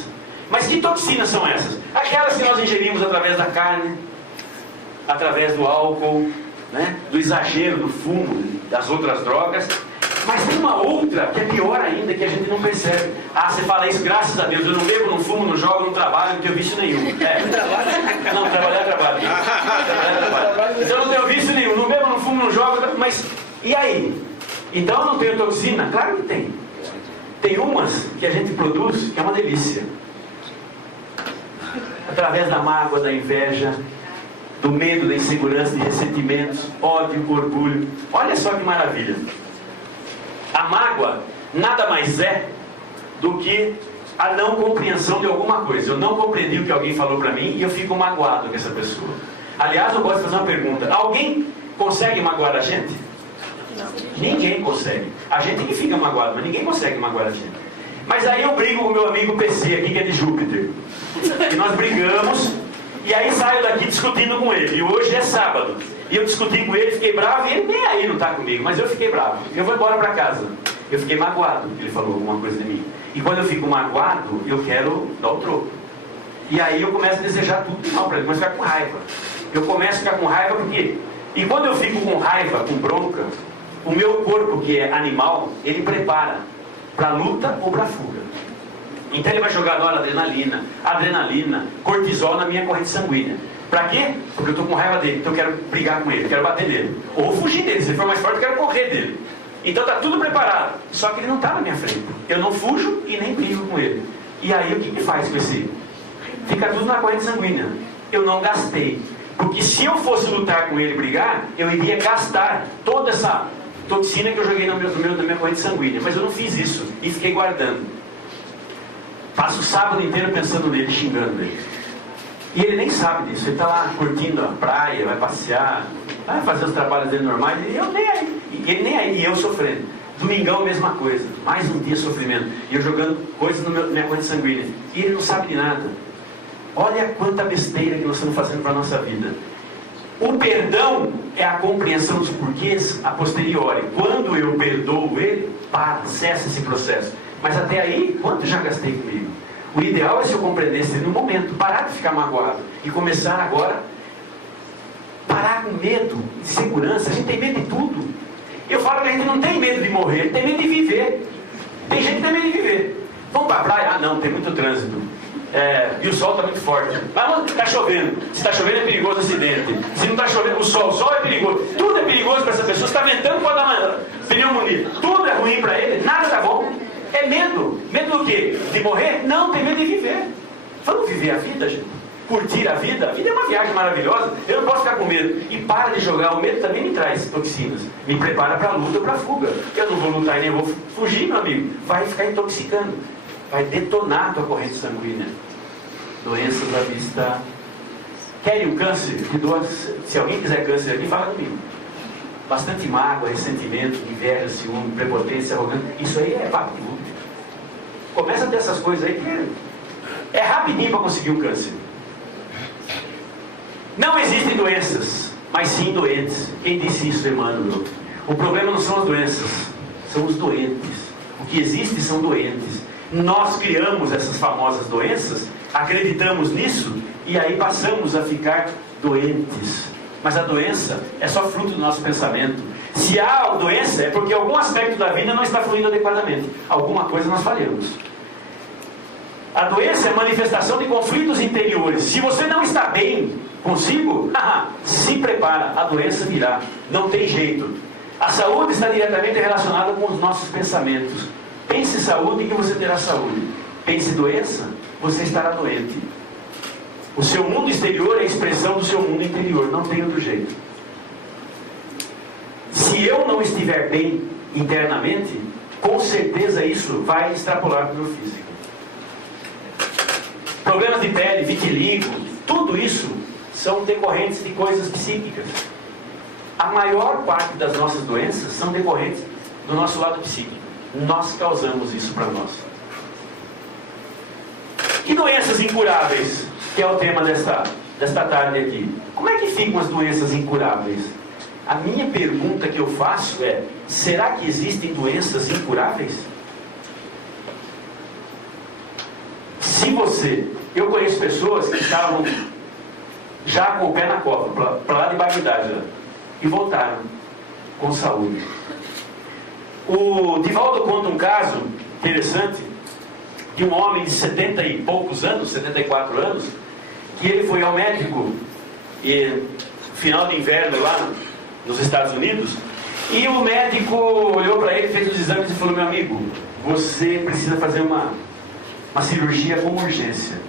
Mas que toxinas são essas? Aquelas que nós ingerimos através da carne, através do álcool, né? Do exagero, do fumo, das outras drogas. Mas tem uma outra que é pior ainda, que a gente não percebe. Ah, você fala isso, graças a Deus, eu não bebo, não fumo, não jogo, não trabalho, não tenho vício nenhum. Não, trabalhar é trabalho. Mas eu não tenho vício nenhum, não bebo, não fumo, não jogo, mas e aí? Então eu não tenho toxina? Claro que tem. Tem umas que a gente produz que é uma delícia. Através da mágoa, da inveja, do medo, da insegurança, de ressentimentos, ódio, orgulho. Olha só que maravilha. A mágoa nada mais é do que a não compreensão de alguma coisa. Eu não compreendi o que alguém falou para mim e eu fico magoado com essa pessoa. Aliás, eu gosto de fazer uma pergunta. Alguém consegue magoar a gente? Não. Ninguém consegue. A gente que fica magoado, mas ninguém consegue magoar a gente. Mas aí eu brigo com o meu amigo PC aqui, que é de Júpiter. E nós brigamos E aí saio daqui discutindo com ele. E hoje é sábado. E eu discuti com ele, fiquei bravo, e ele nem aí não está comigo, mas eu fiquei bravo. Eu vou embora para casa. Eu fiquei magoado, ele falou alguma coisa de mim. E quando eu fico magoado, eu quero dar o troco. E aí eu começo a desejar tudo mal para ele, começo a ficar com raiva. Eu começo a ficar com raiva porque... E quando eu fico com raiva, com bronca, o meu corpo, que é animal, ele prepara para luta ou para fuga. Então ele vai jogar agora adrenalina, cortisol na minha corrente sanguínea. Para quê? Porque eu estou com raiva dele, então eu quero brigar com ele, eu quero bater nele. Ou fugir dele, se ele for mais forte eu quero correr dele. Então está tudo preparado. Só que ele não está na minha frente. Eu não fujo e nem brigo com ele. E aí o que faz com esse? Fica tudo na corrente sanguínea. Eu não gastei. Porque se eu fosse lutar com ele e brigar, eu iria gastar toda essa toxina que eu joguei na minha corrente sanguínea. Mas eu não fiz isso e fiquei guardando. Passo o sábado inteiro pensando nele, xingando ele. E ele nem sabe disso. Ele está lá curtindo a praia, vai passear, vai fazer os trabalhos dele normais. E eu nem aí. E ele nem aí. E eu sofrendo. Domingão, mesma coisa. Mais um dia de sofrimento. E eu jogando coisas na minha corrente sanguínea. E ele não sabe de nada. Olha quanta besteira que nós estamos fazendo para a nossa vida. O perdão é a compreensão dos porquês a posteriori. Quando eu perdoo ele, cessa esse processo. Mas até aí, quanto já gastei comigo? O ideal é se eu compreendesse no momento, parar de ficar magoado e começar agora, parar com medo, insegurança. A gente tem medo de tudo. Eu falo que a gente não tem medo de morrer, tem medo de viver. Tem gente que tem medo de viver. Vamos para a praia? Ah não, tem muito trânsito. E o sol está muito forte. Mas está chovendo. Se está chovendo é perigoso acidente. Se não está chovendo, o sol é perigoso. Tudo é perigoso para essa pessoa. Se está ventando, pode dar pneumonia. Tudo é ruim para ele, nada está bom. É medo. Medo do quê? De morrer? Não, tem medo de viver. Vamos viver a vida, gente. Curtir a vida. A vida é uma viagem maravilhosa. Eu não posso ficar com medo. E para de jogar. O medo também me traz toxinas. Me prepara para a luta ou para a fuga. Eu não vou lutar e nem vou fugir, meu amigo. Vai ficar intoxicando. Vai detonar a tua corrente sanguínea. Doenças à vista. Querem o câncer? Se alguém quiser câncer aqui, fala comigo. Bastante mágoa, ressentimento, inveja, ciúme, prepotência, arrogância. Isso aí é papo de luta. Começa a ter essas coisas aí que é rapidinho para conseguir um câncer. Não existem doenças, mas sim doentes. Quem disse isso, Emmanuel? O problema não são as doenças, são os doentes. O que existe são doentes. Nós criamos essas famosas doenças, acreditamos nisso e aí passamos a ficar doentes. Mas a doença é só fruto do nosso pensamento. Se há doença é porque algum aspecto da vida não está fluindo adequadamente. Alguma coisa nós falhamos. A doença é manifestação de conflitos interiores. Se você não está bem consigo, se prepara, a doença virá. Não tem jeito. A saúde está diretamente relacionada com os nossos pensamentos. Pense saúde que você terá saúde. Pense doença, você estará doente. O seu mundo exterior é a expressão do seu mundo interior. Não tem outro jeito. Se eu não estiver bem internamente, com certeza isso vai extrapolar para o meu físico. Problemas de pele, vitiligo, tudo isso são decorrentes de coisas psíquicas. A maior parte das nossas doenças são decorrentes do nosso lado psíquico. Nós causamos isso para nós. E doenças incuráveis, que é o tema desta tarde aqui. Como é que ficam as doenças incuráveis? A minha pergunta que eu faço é: será que existem doenças incuráveis? Eu conheço pessoas que estavam já com o pé na cova, para lá de Bagdade, e voltaram com saúde. O Divaldo conta um caso interessante de um homem de 70 e poucos anos, 74 anos, que ele foi ao médico final de inverno lá nos Estados Unidos, e o médico olhou para ele, fez os exames e falou: meu amigo, você precisa fazer uma cirurgia com urgência.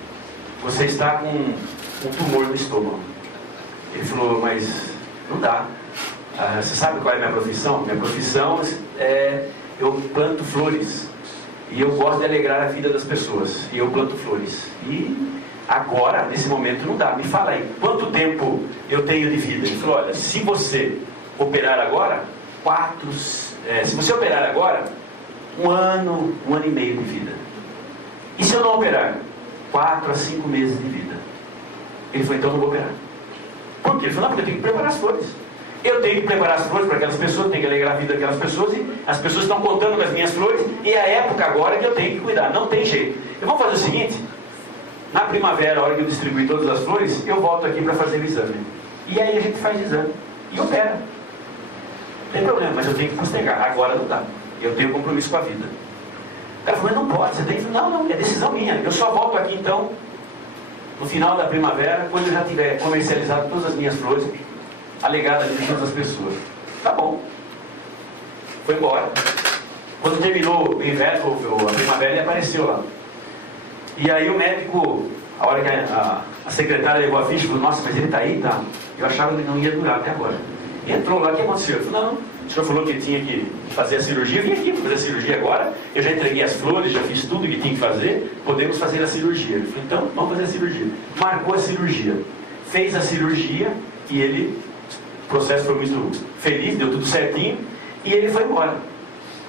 Você está com um tumor no estômago. Ele falou: mas não dá. Você sabe qual é a minha profissão? Minha profissão é: eu planto flores. E eu gosto de alegrar a vida das pessoas. E eu planto flores. E agora, nesse momento, não dá. Me fala aí, quanto tempo eu tenho de vida? Ele falou: olha, se você operar agora, se você operar agora, 1 ano, 1 ano e meio de vida. E se eu não operar? 4 a 5 meses de vida. Ele falou, então não vou operar. Por quê? Ele falou, não, porque eu tenho que preparar as flores. Eu tenho que preparar as flores para aquelas pessoas, tenho que alegrar a vida daquelas pessoas, e as pessoas estão contando com as minhas flores, e é a época agora que eu tenho que cuidar, não tem jeito. Eu vou fazer o seguinte, na primavera, a hora que eu distribuir todas as flores, eu volto aqui para fazer o exame. E aí a gente faz o exame e opera. Não tem problema, mas eu tenho que postergar, agora não dá. Eu tenho compromisso com a vida. O cara falou, mas não pode, você tem que... Não, é decisão minha, eu só volto aqui então, no final da primavera, quando eu já tiver comercializado todas as minhas flores, alegada de todas as pessoas. Tá bom. Foi embora. Quando terminou o inverno, a primavera, ele apareceu lá. E aí o médico, a hora que a secretária levou a ficha, falou, nossa, mas ele está aí, tá? Eu achava que ele não ia durar até agora. E entrou lá, o que aconteceu? Eu falei, não, o senhor falou que tinha que fazer a cirurgia, eu vim aqui para fazer a cirurgia agora, eu já entreguei as flores, já fiz tudo que tinha que fazer, podemos fazer a cirurgia. Ele falou, então, vamos fazer a cirurgia. Marcou a cirurgia. Fez a cirurgia e ele... O processo foi muito feliz, deu tudo certinho, e ele foi embora.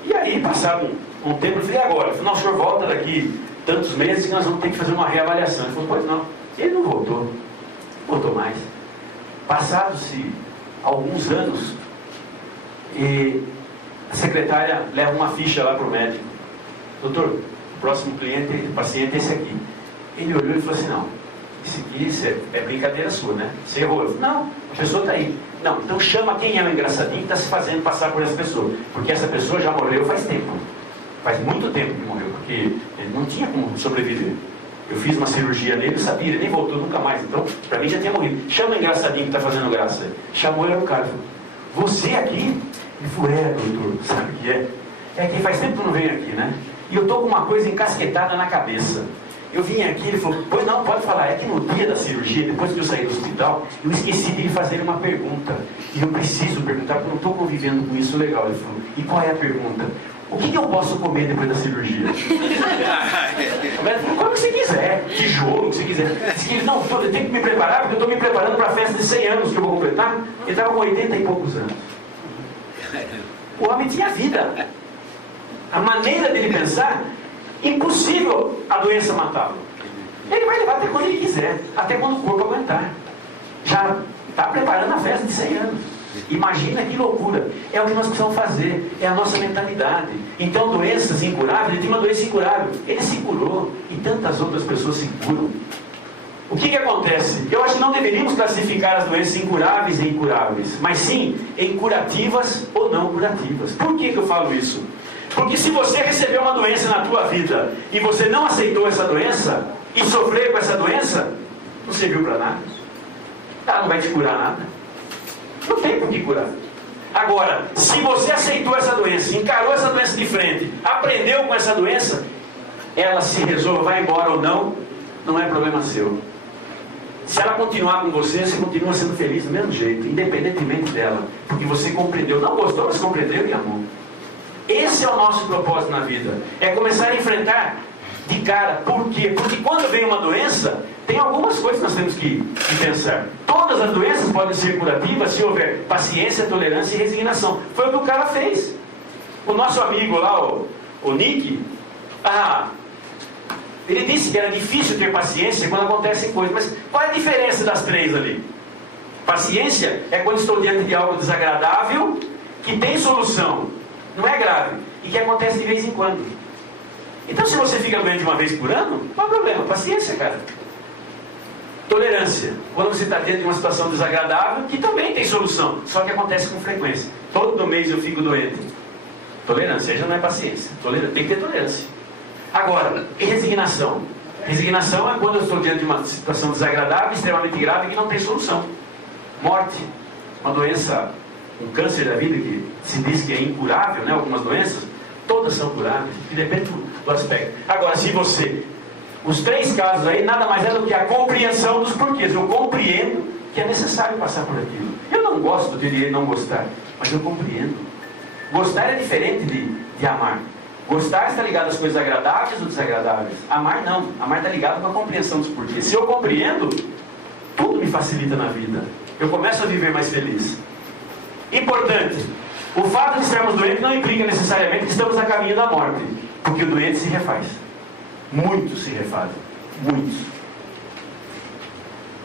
E aí, passado um tempo, eu falei, agora? Eu falei, não, o senhor volta daqui tantos meses que nós vamos ter que fazer uma reavaliação. Ele falou, pois não. Ele não voltou. Voltou mais. Passados-se alguns anos, e a secretária leva uma ficha lá para o médico. Doutor, o próximo paciente é esse aqui. Ele olhou e falou assim, não, isso aqui é brincadeira sua, né? Você errou. Eu falei, não, a pessoa está aí. Não, então chama quem é o engraçadinho que está se fazendo passar por essa pessoa. Porque essa pessoa já morreu faz tempo. Faz muito tempo que morreu, porque ele não tinha como sobreviver. Eu fiz uma cirurgia nele, eu sabia, ele nem voltou nunca mais. Então, para mim já tinha morrido. Chama o engraçadinho que está fazendo graça. Chamou ele no cara. Falou, você aqui? Ele falou, doutor, sabe o que é? É que faz tempo que eu não venho aqui, né? E eu estou com uma coisa encasquetada na cabeça. Eu vim aqui, ele falou, pois não, pode falar. É que no dia da cirurgia, depois que eu saí do hospital, eu esqueci de lhe fazer uma pergunta. E eu preciso perguntar, porque eu não estou convivendo com isso legal. Ele falou, e qual é a pergunta? O que eu posso comer depois da cirurgia? Como você quiser, tijolo, o que você quiser. Diz que ele, não, eu tenho que me preparar, porque eu estou me preparando para a festa de 100 anos que eu vou completar. Ele estava com 80 e poucos anos. O homem tinha vida. A maneira dele pensar, impossível a doença matá-lo. Ele vai levar até quando ele quiser, até quando o corpo aguentar. Já está preparando a festa de 100 anos. Imagina que loucura. É o que nós precisamos fazer, é a nossa mentalidade. Então, doenças incuráveis, ele tinha uma doença incurável, ele se curou, e tantas outras pessoas se curam. O que acontece? Eu acho que não deveríamos classificar as doenças incuráveis e incuráveis, mas sim em curativas ou não curativas. Por que eu falo isso? Porque se você recebeu uma doença na tua vida e você não aceitou essa doença e sofreu com essa doença, não serviu para nada. Ela não vai te curar nada. Não tem por que curar. Agora, se você aceitou essa doença, encarou essa doença de frente, aprendeu com essa doença, ela se resolva, vai embora ou não, não é problema seu. Se ela continuar com você, você continua sendo feliz do mesmo jeito, independentemente dela, porque você compreendeu, não gostou, mas compreendeu e amou. Esse é o nosso propósito na vida, é começar a enfrentar de cara. Por quê? Porque quando vem uma doença, tem algumas coisas que nós temos que pensar. Todas as doenças podem ser curativas se houver paciência, tolerância e resignação. Foi o que o cara fez. O nosso amigo lá, o Nick, ele disse que era difícil ter paciência quando acontecem coisas. Mas qual é a diferença das três ali? Paciência é quando estou diante de algo desagradável, que tem solução, não é grave, e que acontece de vez em quando. Então, se você fica doente uma vez por ano, não há problema, paciência, cara. Tolerância, quando você está diante de uma situação desagradável, que também tem solução, só que acontece com frequência. Todo mês eu fico doente. Tolerância, aí já não é paciência. Tem que ter tolerância. Agora, e resignação? Resignação é quando eu estou diante de uma situação desagradável, extremamente grave, que não tem solução. Morte, uma doença, um câncer da vida que se diz que é incurável, né? Algumas doenças, todas são curáveis, que depende do aspecto. Agora, se você... Os três casos aí nada mais é do que a compreensão dos porquês. Eu compreendo que é necessário passar por aquilo. Eu não gosto de não gostar, mas eu compreendo. Gostar é diferente de amar. Gostar está ligado às coisas agradáveis ou desagradáveis. Amar não. Amar está ligado com a compreensão dos porquês. Se eu compreendo, tudo me facilita na vida. Eu começo a viver mais feliz. Importante, o fato de estarmos doentes não implica necessariamente que estamos a caminho da morte, porque o doente se refaz. Muitos se refazem. Muitos.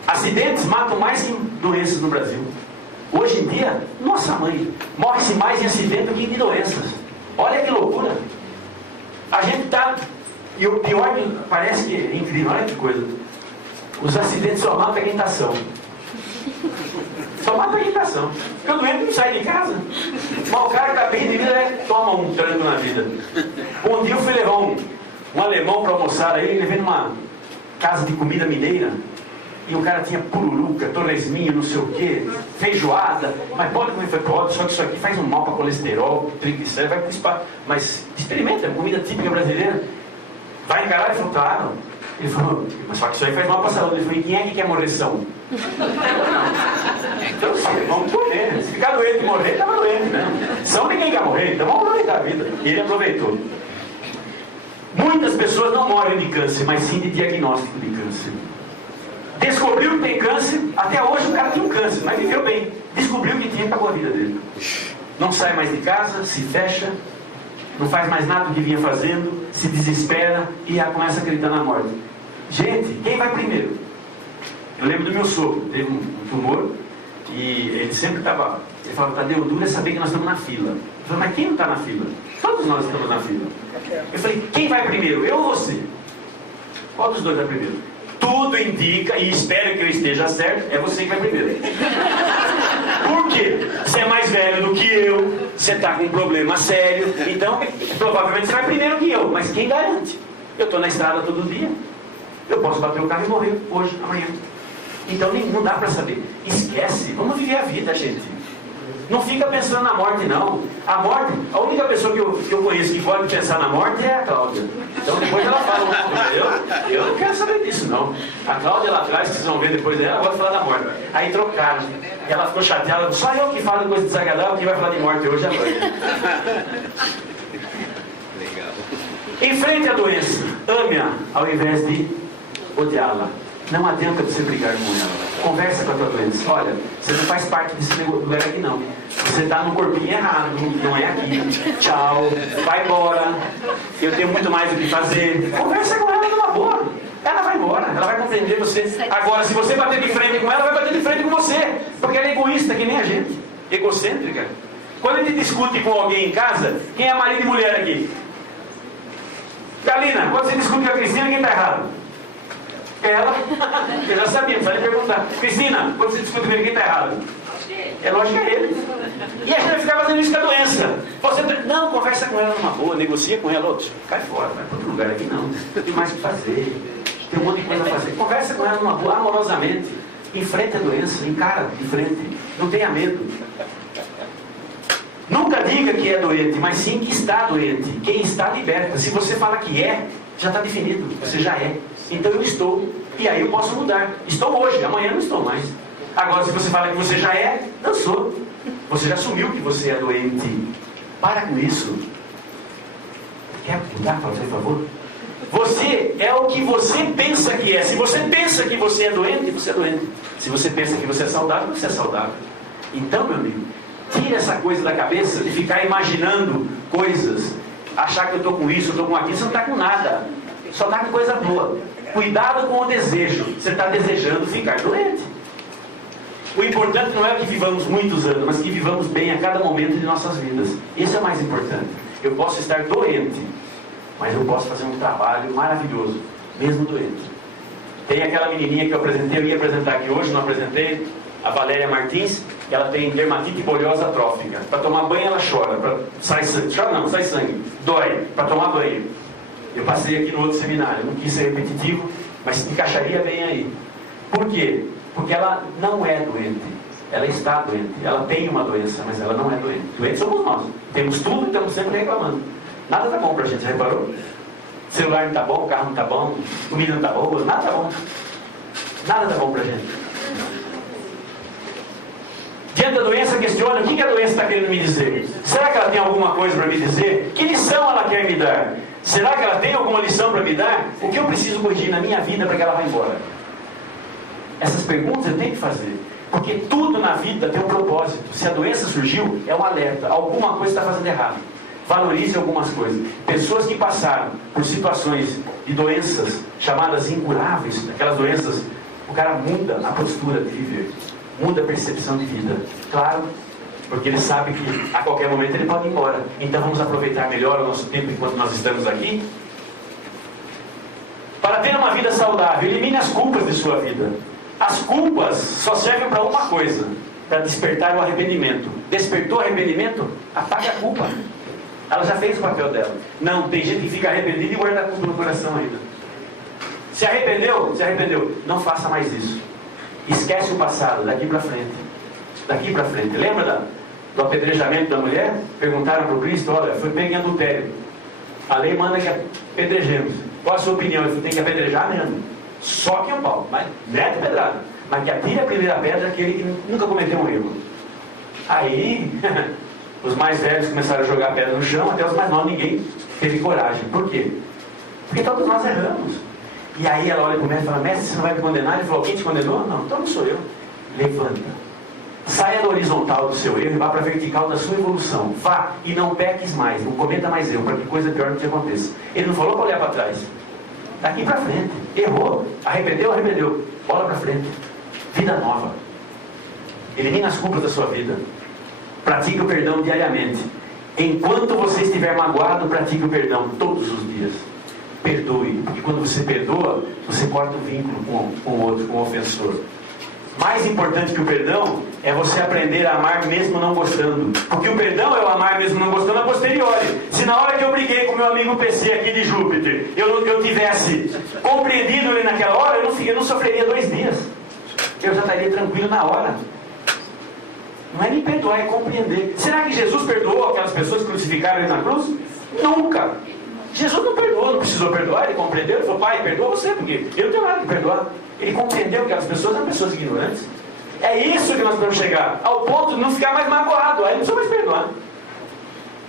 Acidentes matam mais que doenças no Brasil. Hoje em dia, nossa mãe, morre-se mais em acidente do que de doenças. Olha que loucura. A gente está... E o pior, parece que é incrível, olha que coisa. Os acidentes só matam quem está são. Só mata a irritação. Porque o doente não sai de casa. Mas o cara que está bem de vida, toma um tranco na vida. Um dia eu fui levar um alemão para almoçar aí, levei numa casa de comida mineira. E o cara tinha pururuca, torresminho, não sei o quê, feijoada. Mas pode comer? Foi, pode, só que isso aqui faz um mal para colesterol, triglicéridos, vai para o spa. Mas experimenta, é comida típica brasileira. Vai encarar? Ele falou, claro. Ele falou, mas só que isso aí faz mal para a saúde. Ele falou, e quem é que quer morrer são? Então sim, vamos morrer. Se ficar doente e morrer, estava doente, né? São ninguém quer morrer, então vamos aproveitar a vida. E ele aproveitou. Muitas pessoas não morrem de câncer, mas sim de diagnóstico de câncer. Descobriu que tem câncer, até hoje o cara tinha um câncer, mas viveu bem. Descobriu que tinha, acabou a vida dele. Não sai mais de casa, se fecha, não faz mais nada do que vinha fazendo, se desespera e já começa a acreditar na morte. Gente, quem vai primeiro? Eu lembro do meu sogro, teve um tumor e ele sempre estava... Ele falava, Tadeu, o duro é saber que nós estamos na fila. Eu falei, mas quem não está na fila? Todos nós estamos na fila. Eu falei, quem vai primeiro? Eu ou você? Qual dos dois vai primeiro? Tudo indica, e espero que eu esteja certo, é você que vai primeiro. Por quê? Você é mais velho do que eu, você está com um problema sério, então provavelmente você vai primeiro que eu, mas quem garante? Eu estou na estrada todo dia, eu posso bater o carro e morrer hoje, amanhã. Então não dá para saber. Esquece, vamos viver a vida, gente. Não fica pensando na morte, não. A morte, a única pessoa que eu conheço que pode pensar na morte é a Cláudia. Então depois ela fala, eu não quero saber disso, não. A Cláudia lá atrás, que vocês vão ver depois dela, pode falar da morte. Aí trocaram. Ela ficou chateada, só eu que falo de coisa desagradável, quem vai falar de morte hoje é a Cláudia. Legal. Enfrente a doença, ame-a ao invés de odiá-la. Não adianta você brigar com ela. Conversa com a tua doença. Olha, você não faz parte desse lugar aqui não. Você está no corpinho errado, não é aqui. Tchau, vai embora. Eu tenho muito mais o que fazer. Conversa com ela numa boa. Ela vai embora, ela vai compreender você. Agora, se você bater de frente com ela, vai bater de frente com você. Porque ela é egoísta, que nem a gente. Egocêntrica. Quando a gente discute com alguém em casa, quem é marido e mulher aqui? Galina, quando você discute com a Cristina, quem está errado? Ela, eu já sabia, não precisa nem perguntar. Cristina, quando você discute comigo, quem está errado? É lógico que é ele. E a gente vai ficar fazendo isso com a doença. Você, não, conversa com ela numa boa, negocia com ela, outros. Cai fora, vai para outro lugar aqui não. Tem mais o que fazer. Tem um monte de coisa a fazer. Conversa com ela numa boa, amorosamente. Enfrente a doença, encara de frente. Não tenha medo. Nunca diga que é doente, mas sim que está doente. Quem está liberta. Se você fala que é, já está definido. Você já é. Então eu estou, e aí eu posso mudar. Estou hoje, amanhã não estou mais. Agora, se você fala que você já é, dançou. Você já assumiu que você é doente. Para com isso. Quer mudar, por favor? Você é o que você pensa que é. Se você pensa que você é doente, você é doente. Se você pensa que você é saudável, você é saudável. Então, meu amigo, tira essa coisa da cabeça de ficar imaginando coisas. Achar que eu estou com isso, eu estou com aquilo. Você não está com nada. Só está com coisa boa. Cuidado com o desejo. Você está desejando ficar doente. O importante não é que vivamos muitos anos, mas que vivamos bem a cada momento de nossas vidas. Isso é o mais importante. Eu posso estar doente, mas eu posso fazer um trabalho maravilhoso, mesmo doente. Tem aquela menininha que eu apresentei, eu ia apresentar aqui hoje, não apresentei, a Valéria Martins, ela tem dermatite bolhosa atrófica. Para tomar banho ela chora, sai sangue. Chora não, sai sangue. Dói, para tomar banho. Eu passei aqui no outro seminário, não quis ser repetitivo, mas encaixaria bem aí. Por quê? Porque ela não é doente. Ela está doente. Ela tem uma doença, mas ela não é doente. Doentes somos nós. Temos tudo e estamos sempre reclamando. Nada está bom para a gente, já reparou? Celular não está bom, carro não está bom, comida não está boa, nada está bom. Nada está bom para a gente. Diante da doença, questiona o que a doença está querendo me dizer. Será que ela tem alguma coisa para me dizer? Que lição ela quer me dar? Será que ela tem alguma lição para me dar? O que eu preciso corrigir na minha vida para que ela vá embora? Essas perguntas eu tenho que fazer. Porque tudo na vida tem um propósito. Se a doença surgiu, é um alerta. Alguma coisa está fazendo errado. Valorize algumas coisas. Pessoas que passaram por situações de doenças chamadas incuráveis, aquelas doenças, o cara muda a postura de viver, muda a percepção de vida. Claro, porque ele sabe que a qualquer momento ele pode ir embora. Então vamos aproveitar melhor o nosso tempo enquanto nós estamos aqui. Para ter uma vida saudável, elimine as culpas de sua vida. As culpas só servem para uma coisa: para despertar o arrependimento. Despertou o arrependimento? Apaga a culpa. Ela já fez o papel dela. Não, tem gente que fica arrependida e guarda a culpa no coração ainda. Se arrependeu? Se arrependeu. Não faça mais isso. Esquece o passado, daqui para frente. Daqui para frente. Lembra do apedrejamento da mulher? Perguntaram para o Cristo: olha, foi pego em adultério. A lei manda que apedrejemos. Qual a sua opinião? Ele tem que apedrejar mesmo. Só que é um pau. Mas mete pedrada. Mas que atire a primeira pedra aquele que nunca cometeu um erro. Aí, os mais velhos começaram a jogar pedra no chão, até os mais novos, ninguém teve coragem. Por quê? Porque todos nós erramos. E aí ela olha para o mestre e fala: mestre, você não vai me condenar? Ele falou: quem te condenou? Não, então não sou eu. Levanta. Saia do horizontal do seu erro e vá para a vertical da sua evolução. Vá e não peques mais, não cometa mais erro, para que coisa pior não te aconteça. Ele não falou para olhar para trás. Daqui para frente. Errou. Arrependeu, arrependeu. Bola para frente. Vida nova. Elimina as culpas da sua vida. Pratique o perdão diariamente. Enquanto você estiver magoado, pratique o perdão todos os dias. Perdoe. Porque quando você perdoa, você corta o vínculo com o outro, com o ofensor. Mais importante que o perdão é você aprender a amar mesmo não gostando. Porque o perdão é o amar mesmo não gostando a posteriori. Se na hora que eu briguei com meu amigo PC aqui de Júpiter, eu tivesse compreendido ele naquela hora, eu não sofreria 2 dias. Eu já estaria tranquilo na hora. Não é nem perdoar, é compreender. Será que Jesus perdoou aquelas pessoas que crucificaram ele na cruz? Nunca. Jesus não perdoou, não precisou perdoar, ele compreendeu. Ele falou: pai, perdoa você, porque eu não tenho nada de perdoar. Ele compreendeu que aquelas pessoas eram pessoas ignorantes. É isso que nós podemos chegar, ao ponto de não ficar mais magoado. Aí não precisa mais perdoar.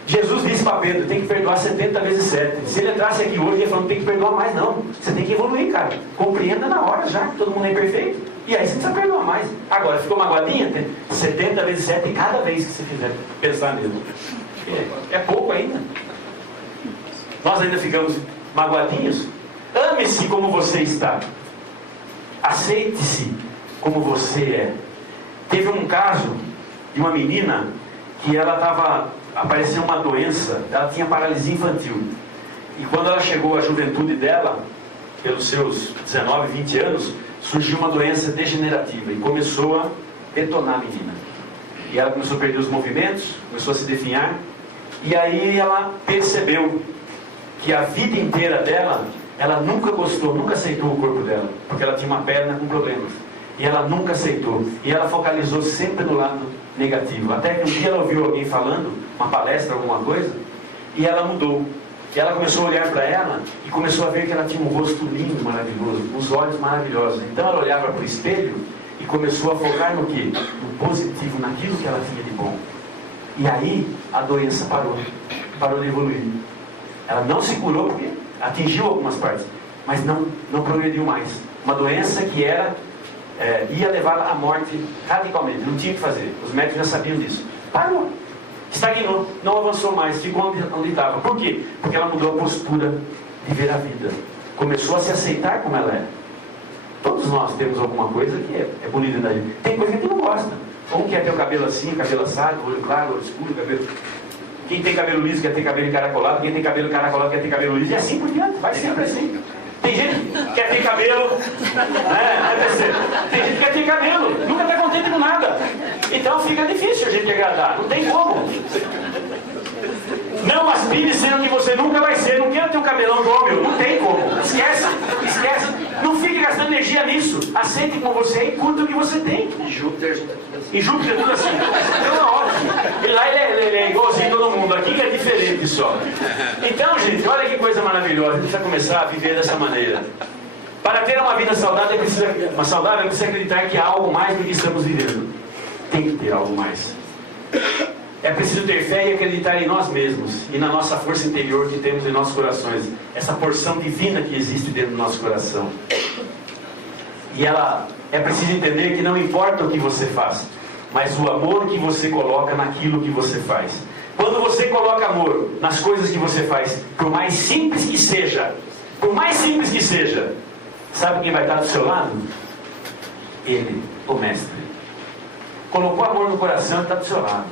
Jesus disse para Pedro: tem que perdoar 70 vezes 7. Se ele entrasse aqui hoje, ele ia falar: não tem que perdoar mais não. Você tem que evoluir, cara. Compreenda na hora já, que todo mundo é perfeito. E aí você não precisa perdoar mais. Agora, ficou magoadinha? 70 vezes 7 cada vez que você fizer pensar nele. É pouco ainda. Nós ainda ficamos magoadinhos. Ame-se como você está. Aceite-se como você é. Teve um caso de uma menina que ela apareceu uma doença, ela tinha paralisia infantil. E quando ela chegou à juventude dela, pelos seus 19, 20 anos, surgiu uma doença degenerativa e começou a detonar a menina. E ela começou a perder os movimentos, começou a se definhar. E aí ela percebeu que a vida inteira dela, ela nunca gostou, nunca aceitou o corpo dela, porque ela tinha uma perna com problemas. E ela nunca aceitou. E ela focalizou sempre no lado negativo. Até que um dia ela ouviu alguém falando, uma palestra, alguma coisa, e ela mudou. E ela começou a olhar para ela e começou a ver que ela tinha um rosto lindo, maravilhoso, os olhos maravilhosos. Então ela olhava para o espelho e começou a focar no quê? No positivo, naquilo que ela tinha de bom. E aí a doença parou de evoluir. Ela não se curou porque atingiu algumas partes, mas não progrediu mais. Uma doença que ia levá-la à morte radicalmente, não tinha o que fazer. Os médicos já sabiam disso. Parou, estagnou, não avançou mais, ficou onde estava. Por quê? Porque ela mudou a postura de ver a vida, começou a se aceitar como ela é. Todos nós temos alguma coisa que é bonita na gente. Tem coisa que a gente não gosta. Um quer ter o cabelo assim, cabelo assado, olho claro, olho escuro, cabelo... Quem tem cabelo liso quer ter cabelo encaracolado, quem tem cabelo encaracolado quer ter cabelo liso, e assim por diante, vai sempre assim. Tem gente que quer ter cabelo, tem gente que quer ter cabelo, nunca está contente com nada. Então fica difícil a gente agradar, não tem como. Não aspire sendo que você nunca vai ser, não quero ter um cabelão igual meu, não tem como. Esquece. Não fique gastando energia nisso. Aceite como você é e curta o que você tem. E Júpiter é tudo assim. Então, ótimo. E lá ele é igualzinho a todo mundo. Aqui que é diferente só. Então, gente, olha que coisa maravilhosa. A gente precisa começar a viver dessa maneira. Para ter uma vida saudável, precisa acreditar que há algo mais do que estamos vivendo. Tem que ter algo mais. É preciso ter fé e acreditar em nós mesmos e na nossa força interior que temos em nossos corações. Essa porção divina que existe dentro do nosso coração. E é preciso entender que não importa o que você faz, mas o amor que você coloca naquilo que você faz. Quando você coloca amor nas coisas que você faz, por mais simples que seja, sabe quem vai estar do seu lado? Ele, o mestre. Colocou amor no coração e está do seu lado.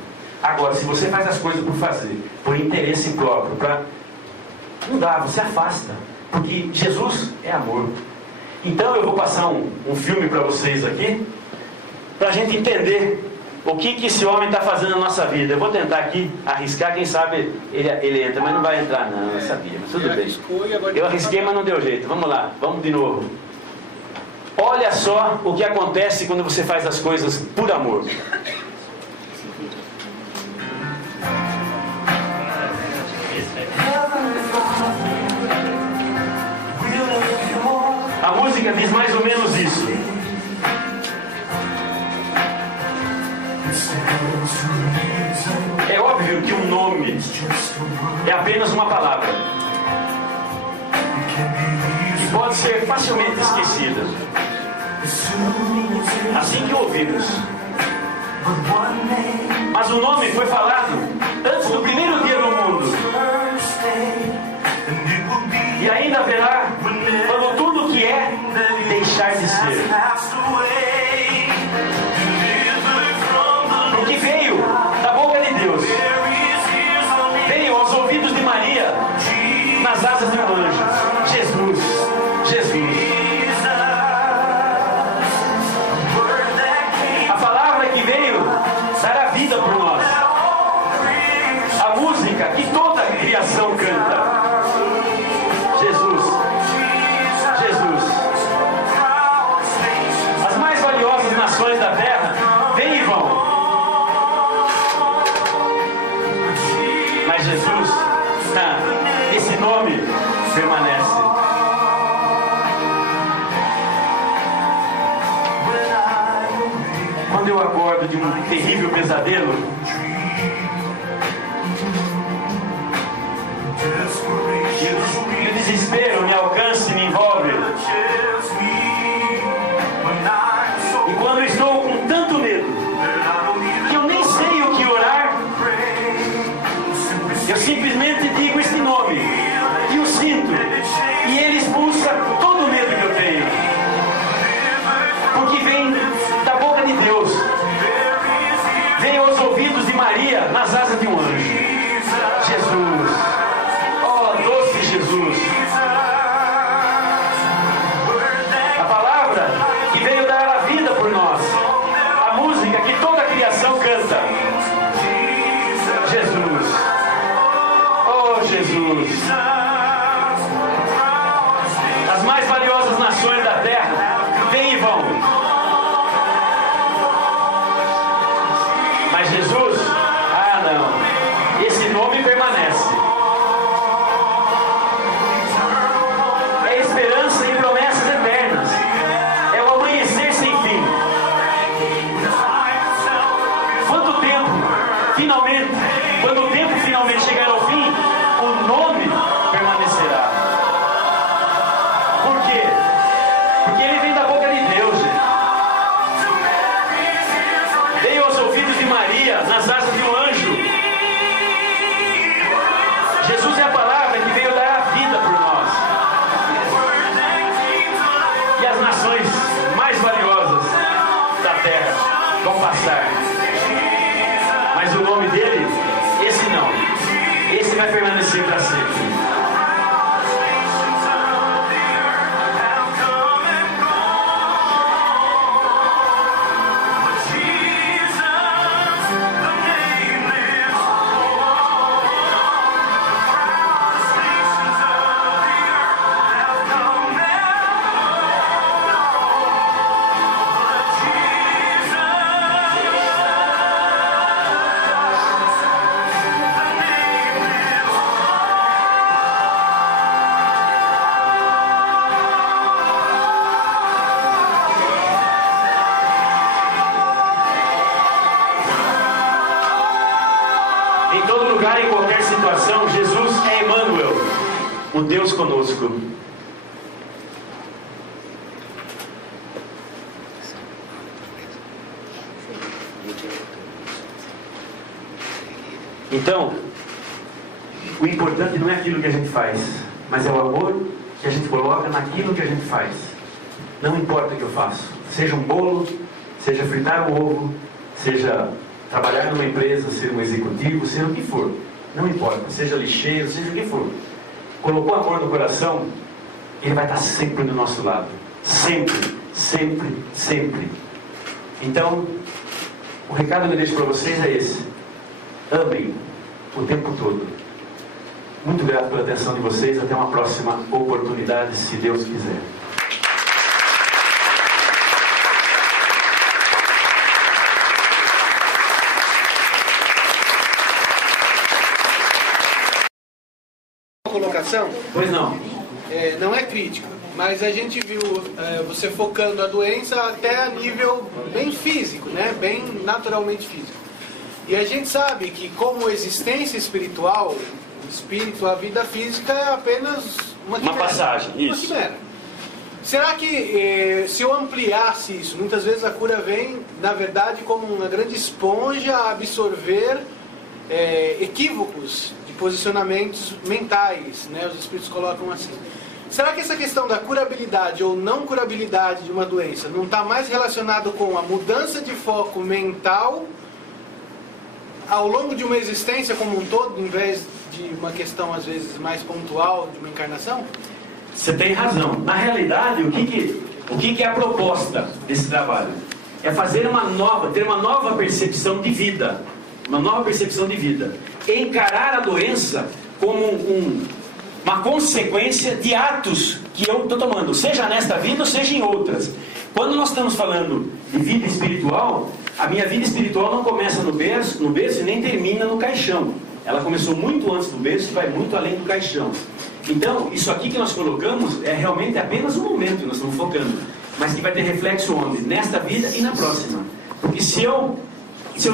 Agora, se você faz as coisas por fazer, por interesse próprio, não dá, você afasta. Porque Jesus é amor. Então eu vou passar um filme para vocês aqui, para a gente entender o que esse homem está fazendo na nossa vida. Eu vou tentar aqui arriscar, quem sabe ele entra, mas não vai entrar não, eu sabia, mas tudo bem. Eu arrisquei, mas não deu jeito. Vamos lá, vamos de novo. Olha só o que acontece quando você faz as coisas por amor. A música diz mais ou menos isso. É óbvio que um nome é apenas uma palavra e pode ser facilmente esquecida assim que ouvidos. Mas o nome foi falado antes do primeiro dia do mundo, e ainda haverá quando tudo que é deixar de ser. Porque veio da boca de Deus, veio aos ouvidos de Maria, nas asas de um anjo. Jesus, Jesus. A palavra que veio dar a vida por nós. A música que toda a criação canta. Jesus, Jesus. As mais valiosas nações da terra vêm e vão. Mas Jesus, esse nome permanece. Quando eu acordo de um terrível pesadelo, e o desespero me alcança e me envolve, e quando eu estou com tanto medo que eu nem sei o que orar, eu simplesmente digo este nome e o sinto, e ele expulsa todo o medo que eu tenho, porque vem da boca de Deus, vem aos ouvidos de Maria, nas asas de um anjo. Jesus, oh doce Jesus, a palavra que veio dar a vida por nós, a música que toda a criação canta. Jesus, oh Jesus. As mais valiosas nações da terra vêm e vão, mas Jesus, não, esse nome permanece. É esperança e promessas eternas, é o amanhecer sem fim. Quando o tempo finalmente chegar ao fim, o nome permanecerá. Por quê? Porque ele vem da boca de Deus, gente. Veio aos ouvidos de Maria, nas asas de um anjo. Jesus é a palavra que veio dar a vida por nós. E as nações mais valiosas da terra vão passar, mas o nome dele, esse não, esse vai permanecer para sempre. Em todo lugar, em qualquer situação, Jesus é Emmanuel, o Deus conosco. Então, o importante não é aquilo que a gente faz, mas é o amor que a gente coloca naquilo que a gente faz. Não importa o que eu faço. Seja um bolo, seja fritar um ovo, seja trabalhar numa empresa, ser um executivo, seja o que for. Não importa, seja lixeiro, seja o que for. Colocou amor no coração, Ele vai estar sempre do nosso lado. Sempre, sempre, sempre. Então, o recado que eu deixo para vocês é esse. Amem o tempo todo. Muito grato pela atenção de vocês. Até uma próxima oportunidade, se Deus quiser. Colocação? Pois não. Não é crítica, mas a gente viu você focando a doença até a nível bem físico, né? Bem naturalmente físico. E a gente sabe que como existência espiritual, o espírito, a vida física é apenas uma quimera. Uma passagem, isso. Uma quimera. Será que se eu ampliasse isso, muitas vezes a cura vem, na verdade, como uma grande esponja a absorver equívocos de posicionamentos mentais, né? Os espíritos colocam assim. Será que essa questão da curabilidade ou não curabilidade de uma doença não está mais relacionado com a mudança de foco mental ao longo de uma existência como um todo, em vez de uma questão às vezes mais pontual de uma encarnação? Você tem razão. Na realidade, o que é a proposta desse trabalho? É fazer ter uma nova percepção de vida. Uma nova percepção de vida. Encarar a doença como uma consequência de atos que eu estou tomando, seja nesta vida ou seja em outras. Quando nós estamos falando de vida espiritual, a minha vida espiritual não começa no berço e nem termina no caixão. Ela começou muito antes do berço e vai muito além do caixão. Então, isso aqui que nós colocamos é realmente apenas um momento que nós estamos focando, mas que vai ter reflexo onde? Nesta vida e na próxima. Porque se eu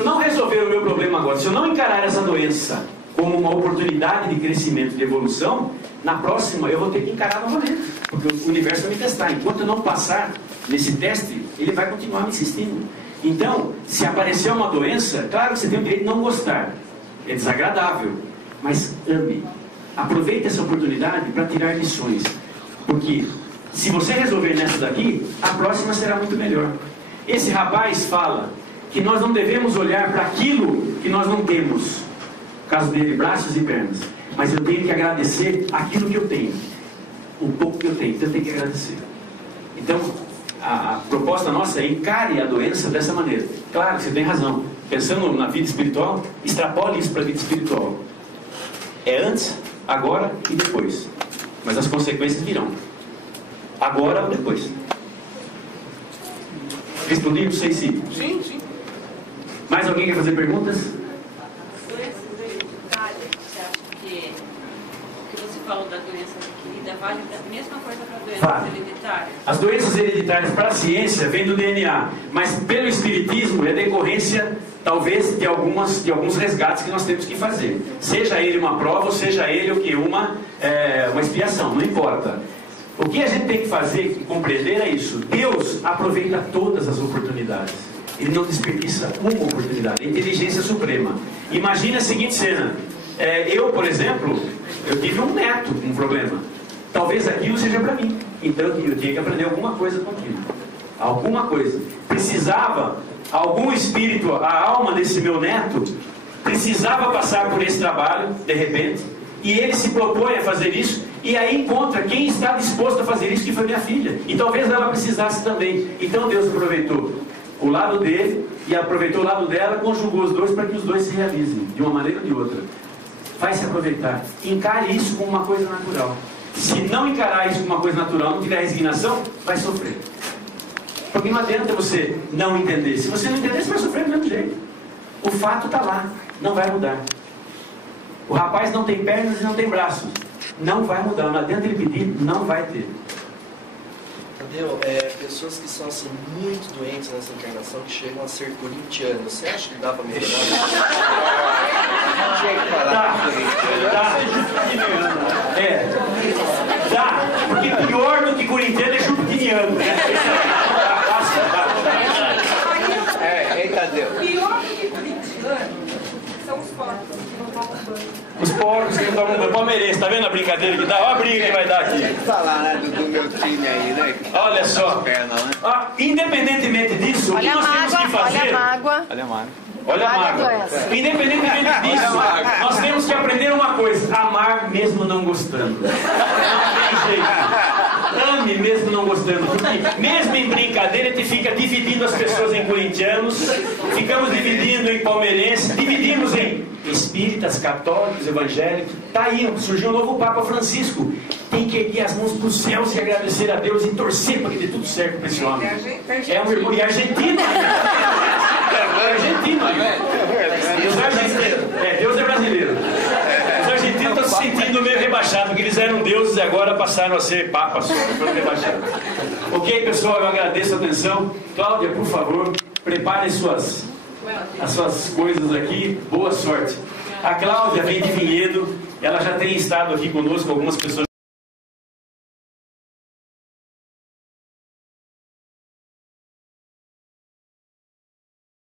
não resolver o meu problema agora, se eu não encarar essa doença como uma oportunidade de crescimento, de evolução, na próxima eu vou ter que encarar novamente, porque o universo vai me testar. Enquanto eu não passar nesse teste, ele vai continuar me insistindo. Então, se aparecer uma doença, claro que você tem o direito de não gostar, é desagradável, mas ame. Aproveite essa oportunidade para tirar lições, porque se você resolver nessa daqui, a próxima será muito melhor. Esse rapaz fala que nós não devemos olhar para aquilo que nós não temos, no caso dele, braços e pernas, mas eu tenho que agradecer aquilo que eu tenho, o pouco que eu tenho, então eu tenho que agradecer. Então, a proposta nossa é encare a doença dessa maneira. Claro que você tem razão, pensando na vida espiritual, extrapole isso para a vida espiritual. É antes, agora e depois, mas as consequências virão, agora ou depois. Respondi? Não sei se... Sim, sim. Mais alguém quer fazer perguntas? Doenças hereditárias, você acha que o que você falou da doença adquirida vale a mesma coisa para doenças Vale. hereditárias? As doenças hereditárias para a ciência vêm do DNA, mas pelo espiritismo é decorrência, talvez, de alguns resgates que nós temos que fazer. Seja ele uma prova, ou seja ele o que? Uma expiação, não importa. O que a gente tem que fazer e compreender é isso. Deus aproveita todas as oportunidades. Ele não desperdiça uma oportunidade. A inteligência suprema. Imagine a seguinte cena. Eu, por exemplo, eu tive um neto com um problema. Talvez aquilo seja para mim. Então eu tinha que aprender alguma coisa com aquilo. Alguma coisa. Precisava, algum espírito, a alma desse meu neto, precisava passar por esse trabalho, de repente, e ele se propõe a fazer isso, e aí encontra quem está disposto a fazer isso, que foi minha filha. E talvez ela precisasse também. Então Deus aproveitou o lado dele e aproveitou o lado dela, conjugou os dois para que os dois se realizem, de uma maneira ou de outra. Vai se aproveitar. Encare isso como uma coisa natural. Se não encarar isso como uma coisa natural, não tiver resignação, vai sofrer. Porque não adianta você não entender. Se você não entender, você vai sofrer do mesmo jeito. O fato está lá, não vai mudar. O rapaz não tem pernas e não tem braços. Não vai mudar. Não adianta ele pedir, não vai ter. Tadeu, pessoas que são assim, muito doentes nessa encarnação, que chegam a ser corintianos, você acha que dá para melhorar? Dá, porque pior do que corintiano é jupitiniano, né? Tadeu. Pior do que corintiano são os corpos que não tomam banho. porcos que não tomam banho. Palmeirense, tá vendo a brincadeira que dá? Olha a briga que vai dar aqui. Tem que falar, né, do meu time aí, né? Olha só. Pernas, né? Independentemente disso, o que nós temos que fazer... olha a mágoa. Olha a mágoa. Independentemente disso, nós temos que aprender uma coisa: amar mesmo não gostando. Não tem jeito. Ame mesmo não gostando. Porque mesmo em brincadeira, a gente fica dividindo as pessoas em corintianos, ficamos dividindo em palmeirenses, dividimos em espíritas, católicos, evangélicos. Tá aí, surgiu um novo Papa Francisco. Tem que erguer as mãos para os céus e agradecer a Deus e torcer para que dê tudo certo para esse homem. É um irmão. E argentino. É argentino, Deus é argentino. Deus é brasileiro. Os argentinos estão se sentindo meio rebaixados, porque eles eram deuses e agora passaram a ser papas. Foram rebaixados. Ok, pessoal, eu agradeço a atenção. Cláudia, por favor, prepare as suas coisas aqui. Boa sorte. A Cláudia vem de Vinhedo, ela já tem estado aqui conosco, algumas pessoas.